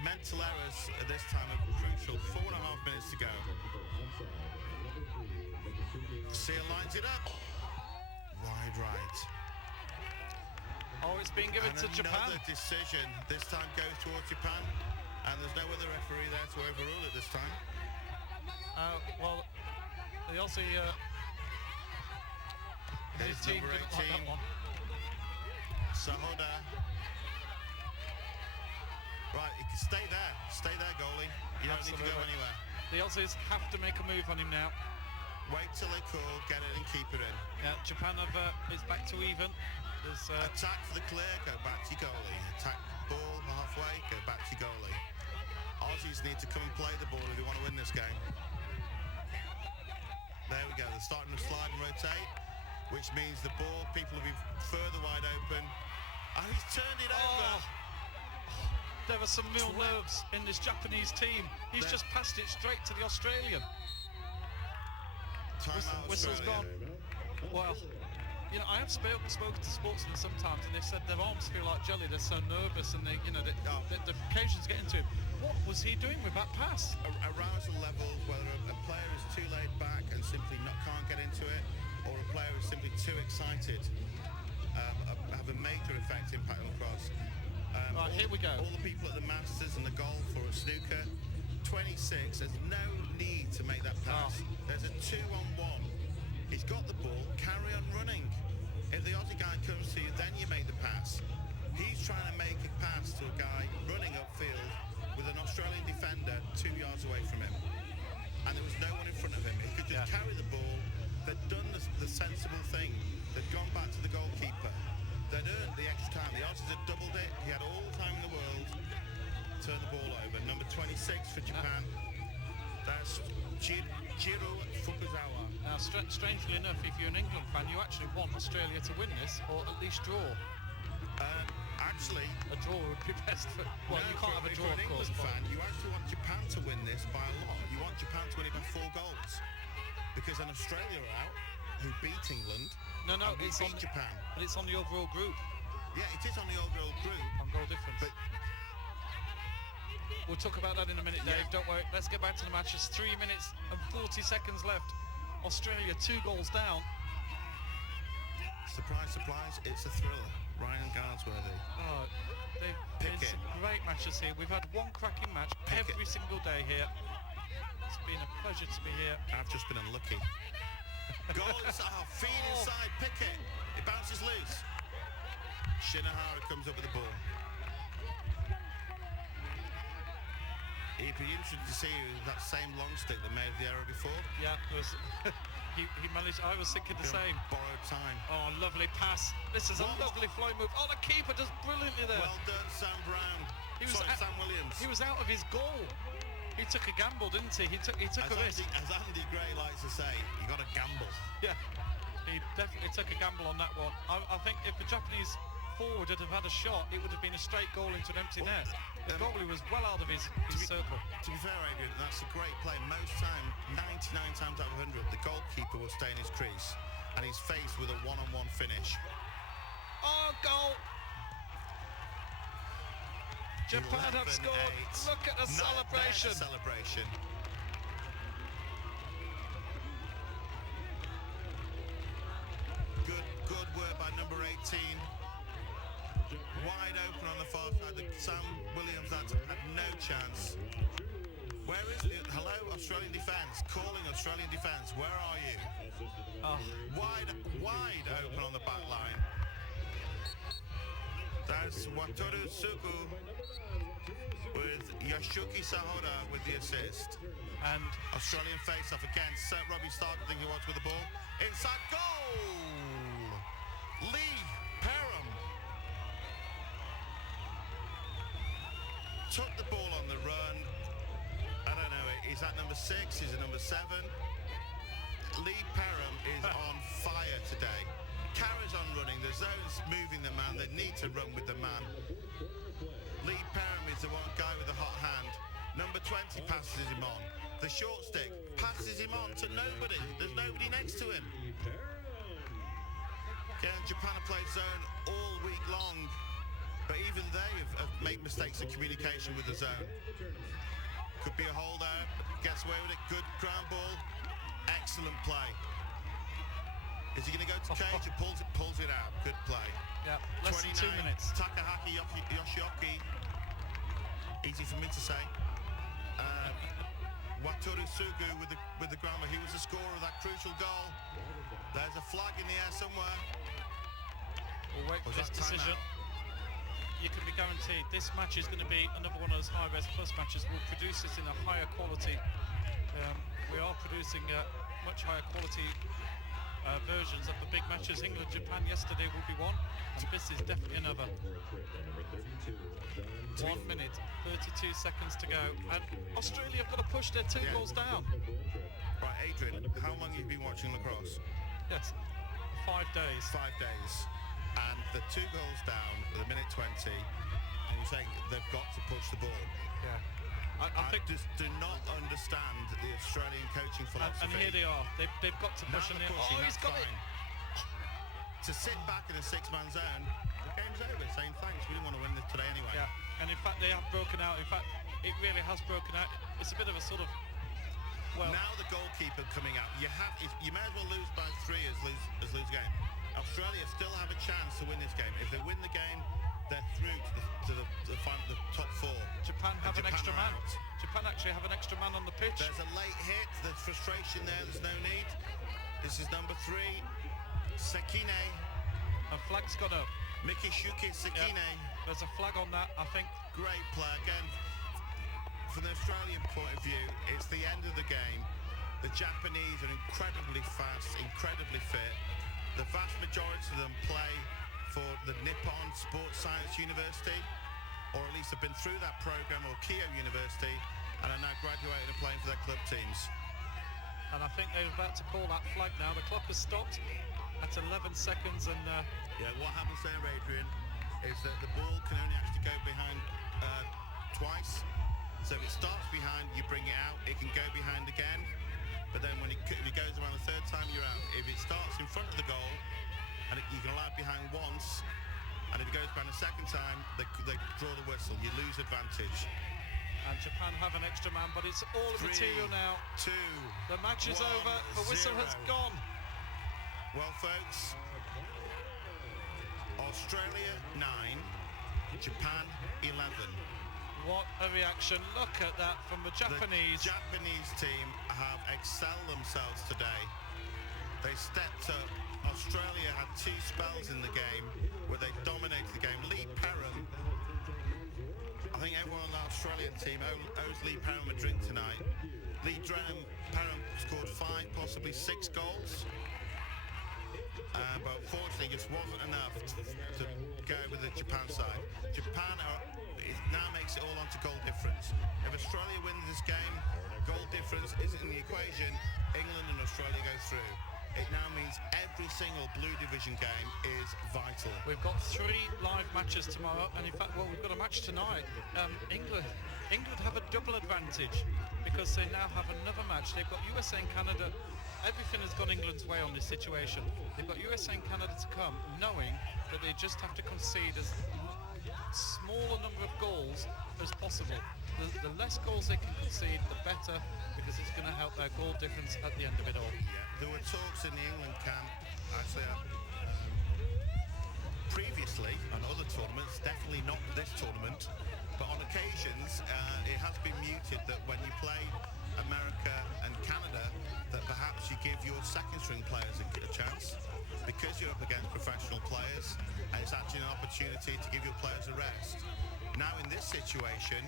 Mental errors at this time are crucial. 4.5 minutes to go. Sear lines it up. Wide right. Oh, it's being given to Japan. Another decision. This time goes towards Japan. And there's no other referee there to overrule it this time. Well, the Aussie Here's team number didn't like 18. that one. Sahoda. Right, you can stay there, goalie. You don't need to go Absolutely. anywhere. The Aussies have to make a move on him now. Wait till they call, get it and keep it in. Yeah, Japan is back to even. There's Attack for the clear, go back to your goalie. Attack ball halfway, go back to your goalie. Aussies need to come and play the ball if they want to win this game. There we go, they're starting to slide and rotate, which means the ball, people will be further wide open. And he's turned it over. There are some real nerves in this Japanese team. He's just passed it straight to the Australian. Timeout Whistle's Australia. gone. Well, you know, I have spoken to sportsmen sometimes, and they've said their arms feel like jelly. They're so nervous, and the occasion's getting to him. What was he doing with that pass? Arousal levels, whether a player is too laid back and simply can't get into it, or a player is simply too excited, have a major effect impact on lacrosse. Right, here we go. All the people at the Masters and the golf or at snooker, 26, there's no need to make that pass. There's a 2-on-1. He's got the ball, carry on running. If the Aussie guy comes to you, then you make the pass. He's trying to make a pass to a guy running upfield with an Australian defender 2 yards away from him. And there was no one in front of him. He could just carry the ball. They'd done the sensible thing. They'd gone back to the goalkeeper. They'd earned the extra time. The Aussies had doubled it. He had all the time in the world to turn the ball over. Number 26 for Japan. That's Jiro Fukuzawa. Now, strangely enough, if you're an England fan, you actually want Australia to win this, or at least draw. Actually, a draw would be best for... Well, no, you can't have a draw, for an of course. England fan, you actually want Japan to win this by a lot. You want Japan to win it by 4 goals. Because then Australia are out, who beat England. No, it's on Japan. But it's on the overall group. Yeah, it is on the overall group. On goal difference. But we'll talk about that in a minute, Dave. Don't worry. Let's get back to the match. There's 3 minutes and 40 seconds left. Australia 2 goals down. Surprise, surprise, it's a thriller. Ryan Garnsworthy. Oh, there's some great matches here. We've had one cracking match every single day here. It's been a pleasure to be here. I've just been unlucky. Goal inside, feed inside, Pickett. It bounces loose. Shinohara comes up with the ball. It'd be interesting to see that same long stick that made the error before. Yeah, it was. he managed. I was thinking the same. Borrowed time. Oh, lovely pass. This is a lovely flow move. Oh, the keeper does brilliantly there. Well done, Sam Brown. Sam Williams. He was out of his goal. He took a gamble, didn't he? He took a risk. As Andy Gray likes to say, you got to gamble. Yeah, he definitely took a gamble on that one. I think if the Japanese forward had had a shot, it would have been a straight goal into an empty net. The goalie was well out of his circle. To be fair, Adrian, that's a great play. Most time, 99 times out of 100, the goalkeeper will stay in his crease, and he's faced with a one-on-one finish. Oh, goal! Japan have scored. Look at the celebration. Celebration. Good work by number 18. Wide open on the far side. Sam Williams had no chance. Where is it? Hello, Australian defence. Calling Australian defence. Where are you? Oh. Wide open on the back line. That's Wataru Suku with Yashuki Sahora with the assist. And Australian face-off against Robbie Stark, I think he was with the ball. Inside goal! Lee Perham took the ball on the run. I don't know, is that number 6? Is it number 7? Lee Perham is on fire today. Carries on running, the zone's moving the man, they need to run with the man. Lee Perham is the one guy with the hot hand. Number 20 passes him on. The short stick passes him on to nobody. There's nobody next to him. Again, Japan have played zone all week long, but even they have made mistakes in communication with the zone. Could be a hole there, gets away with it. Good ground ball, excellent play. Is he going to go to cage and pulls it out? Good play. Yeah, less than 2 minutes. Takahaki Yoshioki. Easy for me to say. Wataru Sugu with the grammar. He was the scorer of that crucial goal. There's a flag in the air somewhere. We'll wait for this decision. You can be guaranteed this match is going to be another one of those high-res plus matches. We'll produce this in a higher quality. We are producing much higher quality versions of the big matches. England-Japan yesterday will be one, and this is definitely another. 1 minute, 32 seconds to go, and Australia have got to push their 2 goals down. Right, Adrian, how long have you been watching lacrosse? Yes, 5 days. 5 days, and the 2 goals down with a minute 20, and you're saying they've got to push the ball. Yeah. I think just do not understand the Australian coaching philosophy. And here they are. They've got to push in there. Oh, he's got it. To sit back in a 6-man zone, the game's over, saying thanks, we didn't want to win this today anyway. Yeah, and in fact they have broken out. In fact, it really has broken out. It's a bit of a sort of, well... Now the goalkeeper coming out. You may as well lose by 3 as lose a game. Australia still have a chance to win this game. If they win the game, they're through to the final, the top four. Japan have an extra are man. out. Japan actually have an extra man on the pitch. There's a late hit. There's frustration there. There's no need. This is number 3, Sekine. A flag's gone up. Mikishuki Sekine. Yeah, there's a flag on that, I think. Great play. Again, from the Australian point of view, it's the end of the game. The Japanese are incredibly fast, incredibly fit. The vast majority of them play for the Nippon Sports Science University, or at least have been through that program, or Keio University, and are now graduating and playing for their club teams. And I think they're about to call that flag now. The clock has stopped at 11 seconds and... Yeah, what happens there, Adrian, is that the ball can only actually go behind twice. So if it starts behind, you bring it out. It can go behind again. But then when if it goes around the third time, you're out. If it starts in front of the goal, and you can allow it behind once, and if it goes behind a second time, they draw the whistle. You lose advantage. And Japan have an extra man, but it's all 3, material now. 2, The match is 1, over. The whistle 0. has gone. Well, folks, Australia 9, Japan 11. What a reaction. Look at that from the Japanese. The Japanese team have excelled themselves today. They stepped up. Australia had 2 spells in the game where they dominated the game. Lee Perham, I think everyone on the Australian team owes Lee Perham a drink tonight. Lee Perham scored 5, possibly 6 goals. But unfortunately, it just wasn't enough to go with the Japan side. Japan it now makes it all onto goal difference. If Australia wins this game, goal difference isn't in the equation. England and Australia go through. It now means every single Blue Division game is vital. We've got 3 live matches tomorrow, and in fact, well, we've got a match tonight. England have a double advantage because they now have another match. They've got USA and Canada. Everything has gone England's way on this situation. They've got USA and Canada to come, knowing that they just have to concede as small a number of goals as possible. The less goals they can concede, the better, because it's going to help their goal difference at the end of it all. Yeah, there were talks in the England camp, actually, previously on other tournaments, definitely not this tournament, but on occasions it has been muted that when you play America and Canada, that perhaps you give your second string players a chance, because you're up against professional players, and it's actually an opportunity to give your players a rest. Now in this situation,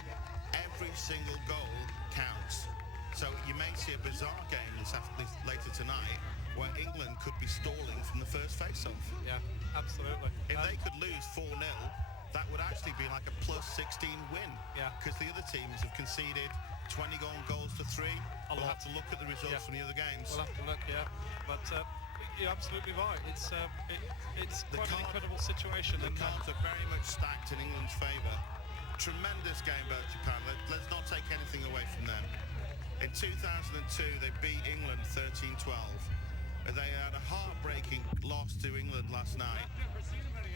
every single goal counts. So you may see a bizarre game later tonight where England could be stalling from the first face-off. Yeah, absolutely. If they could lose 4-0, that would actually be like a +16 win. Yeah. Because the other teams have conceded 20 goals to 3. We'll have to look at the results from the other games. We'll have to look, yeah. But you're absolutely right. It's quite an incredible situation. The cards are very much stacked in England's favour. Tremendous game by Japan. Let's not take anything away from them. In 2002, they beat England 13-12. They had a heartbreaking loss to England last night.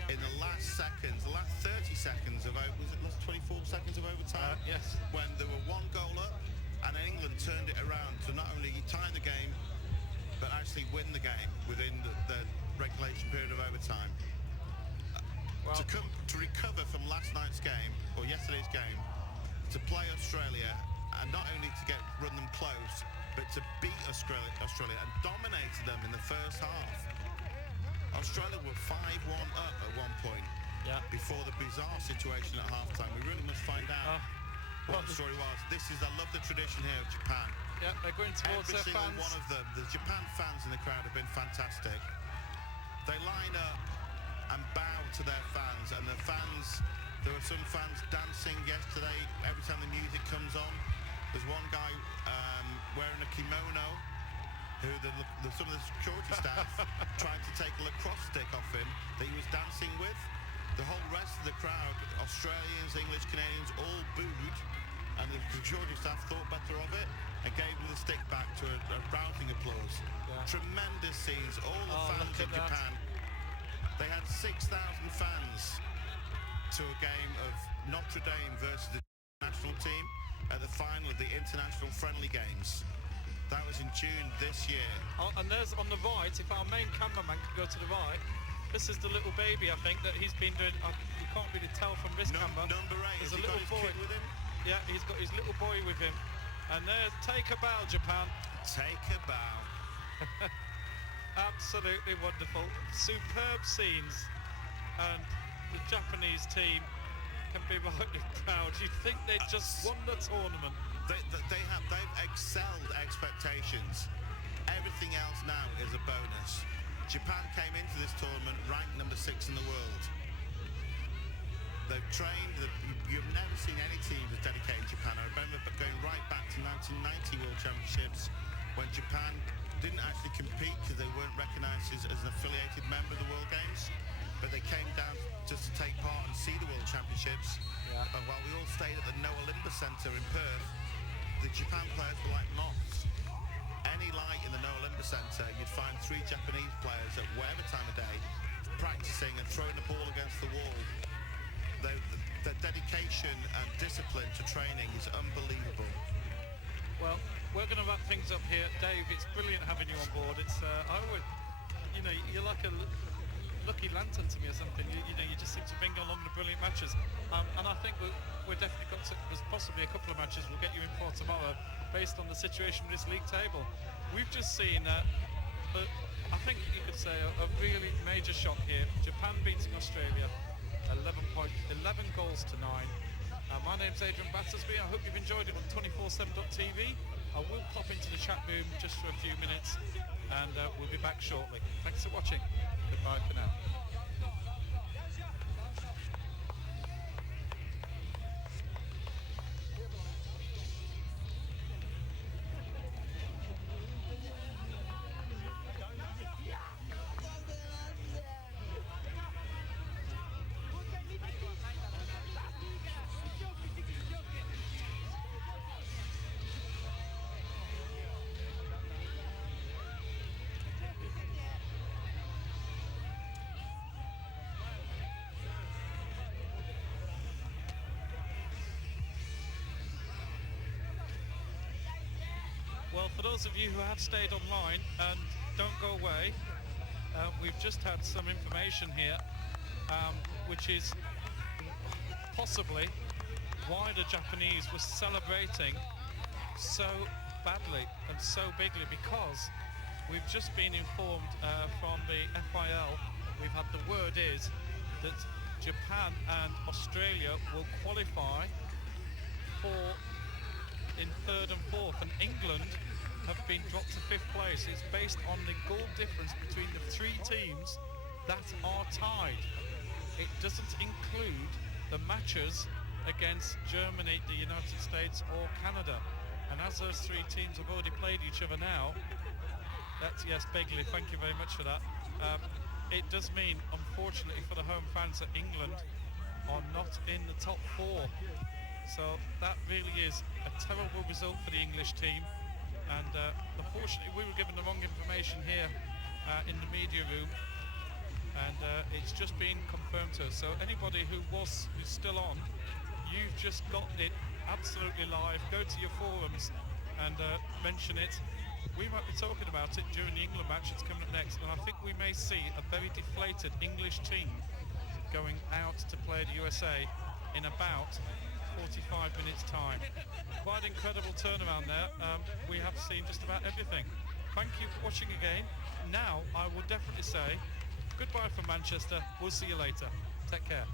In the last seconds, the last 30 seconds of was it last 24 seconds of overtime? Yes. When there were 1 goal up, and England turned it around to not only tie the game, but actually win the game within the regulation period of overtime. Well, To recover from last night's game, or yesterday's game, to play Australia, and not only to run them close, but to beat Australia and dominated them in the first half. Australia were 5-1 up at one point before the bizarre situation at halftime. We really must find out what the story was. I love the tradition here of Japan. Yeah, they're going towards Every their single fans. one of them, the Japan fans in the crowd have been fantastic. They line up and bow to their fans, and the fans, there were some fans dancing yesterday every time the music comes on. There's one guy wearing a kimono who some of the security staff tried to take a lacrosse stick off him that he was dancing with. The whole rest of the crowd, Australians, English, Canadians, all booed, and the security staff thought better of it and gave him the stick back to a rousing applause. Yeah. Tremendous scenes. All the fans look in at that. Japan. They had 6,000 fans to a game of Notre Dame versus the national team at the final of the international friendly games. That was in June this year. And there's on the right, if our main cameraman could go to the right, This is the little baby, I think, that he's been doing. You can't really tell from this camera. Number 8. There's Has a he got little his boy kid with him? Yeah, he's got his little boy with him. And there's take a bow, Japan. Take a bow. Absolutely wonderful. Superb scenes. And the Japanese team can be rightly proud. You'd think they'd just won the tournament. They've excelled expectations. Everything else now is a bonus. Japan came into this tournament ranked number 6 in the world. They've trained. You've never seen any team as dedicated in Japan. I remember going right back to 1990 World Championships when Japan didn't actually compete because they weren't recognised as an affiliated member of the World Games, but they came down just to take part and see the World Championships. Yeah. And while we all stayed at the No Olympus Centre in Perth, the Japan players were like moths. Any light in the No Olympus Centre, you'd find 3 Japanese players at whatever time of day practicing and throwing the ball against the wall. The dedication and discipline to training is unbelievable. Well, we're going to wrap things up here. Dave, it's brilliant having you on board. It's, I would, you're like a lucky lantern to me or something. You just seem to bring along the brilliant matches. And I think we're definitely got to, there's possibly a couple of matches we'll get you in for tomorrow based on the situation with this league table. We've just seen, I think you could say, a really major shock here. Japan beating Australia, 11 goals to 9. My name's Adrian Battersby. I hope you've enjoyed it on 247.tv. I will pop into the chat room just for a few minutes and we'll be back shortly. Thanks for watching. Goodbye for now. Well, for those of you who have stayed online and don't go away, we've just had some information here, which is possibly why the Japanese were celebrating so badly and so bigly, because we've just been informed from the FIL, we've had the word is that Japan and Australia will qualify for in 3rd and 4th, and England have been dropped to 5th place. It's based on the goal difference between the 3 teams that are tied. It doesn't include the matches against Germany, the United States or Canada. And as those 3 teams have already played each other now, that's, yes, Begley, thank you very much for that. It does mean, unfortunately for the home fans, that England are not in the top 4. So that really is a terrible result for the English team, and unfortunately we were given the wrong information here in the media room, and it's just been confirmed to us. So anybody who's still on, you've just got it absolutely live. Go to your forums and mention it. We might be talking about it during the England match that's coming up next, and I think we may see a very deflated English team going out to play the USA in about 45 minutes time. Quite incredible turnaround there. We have seen just about everything. Thank you for watching again. Now I will definitely say goodbye from Manchester. We'll see you later. Take care.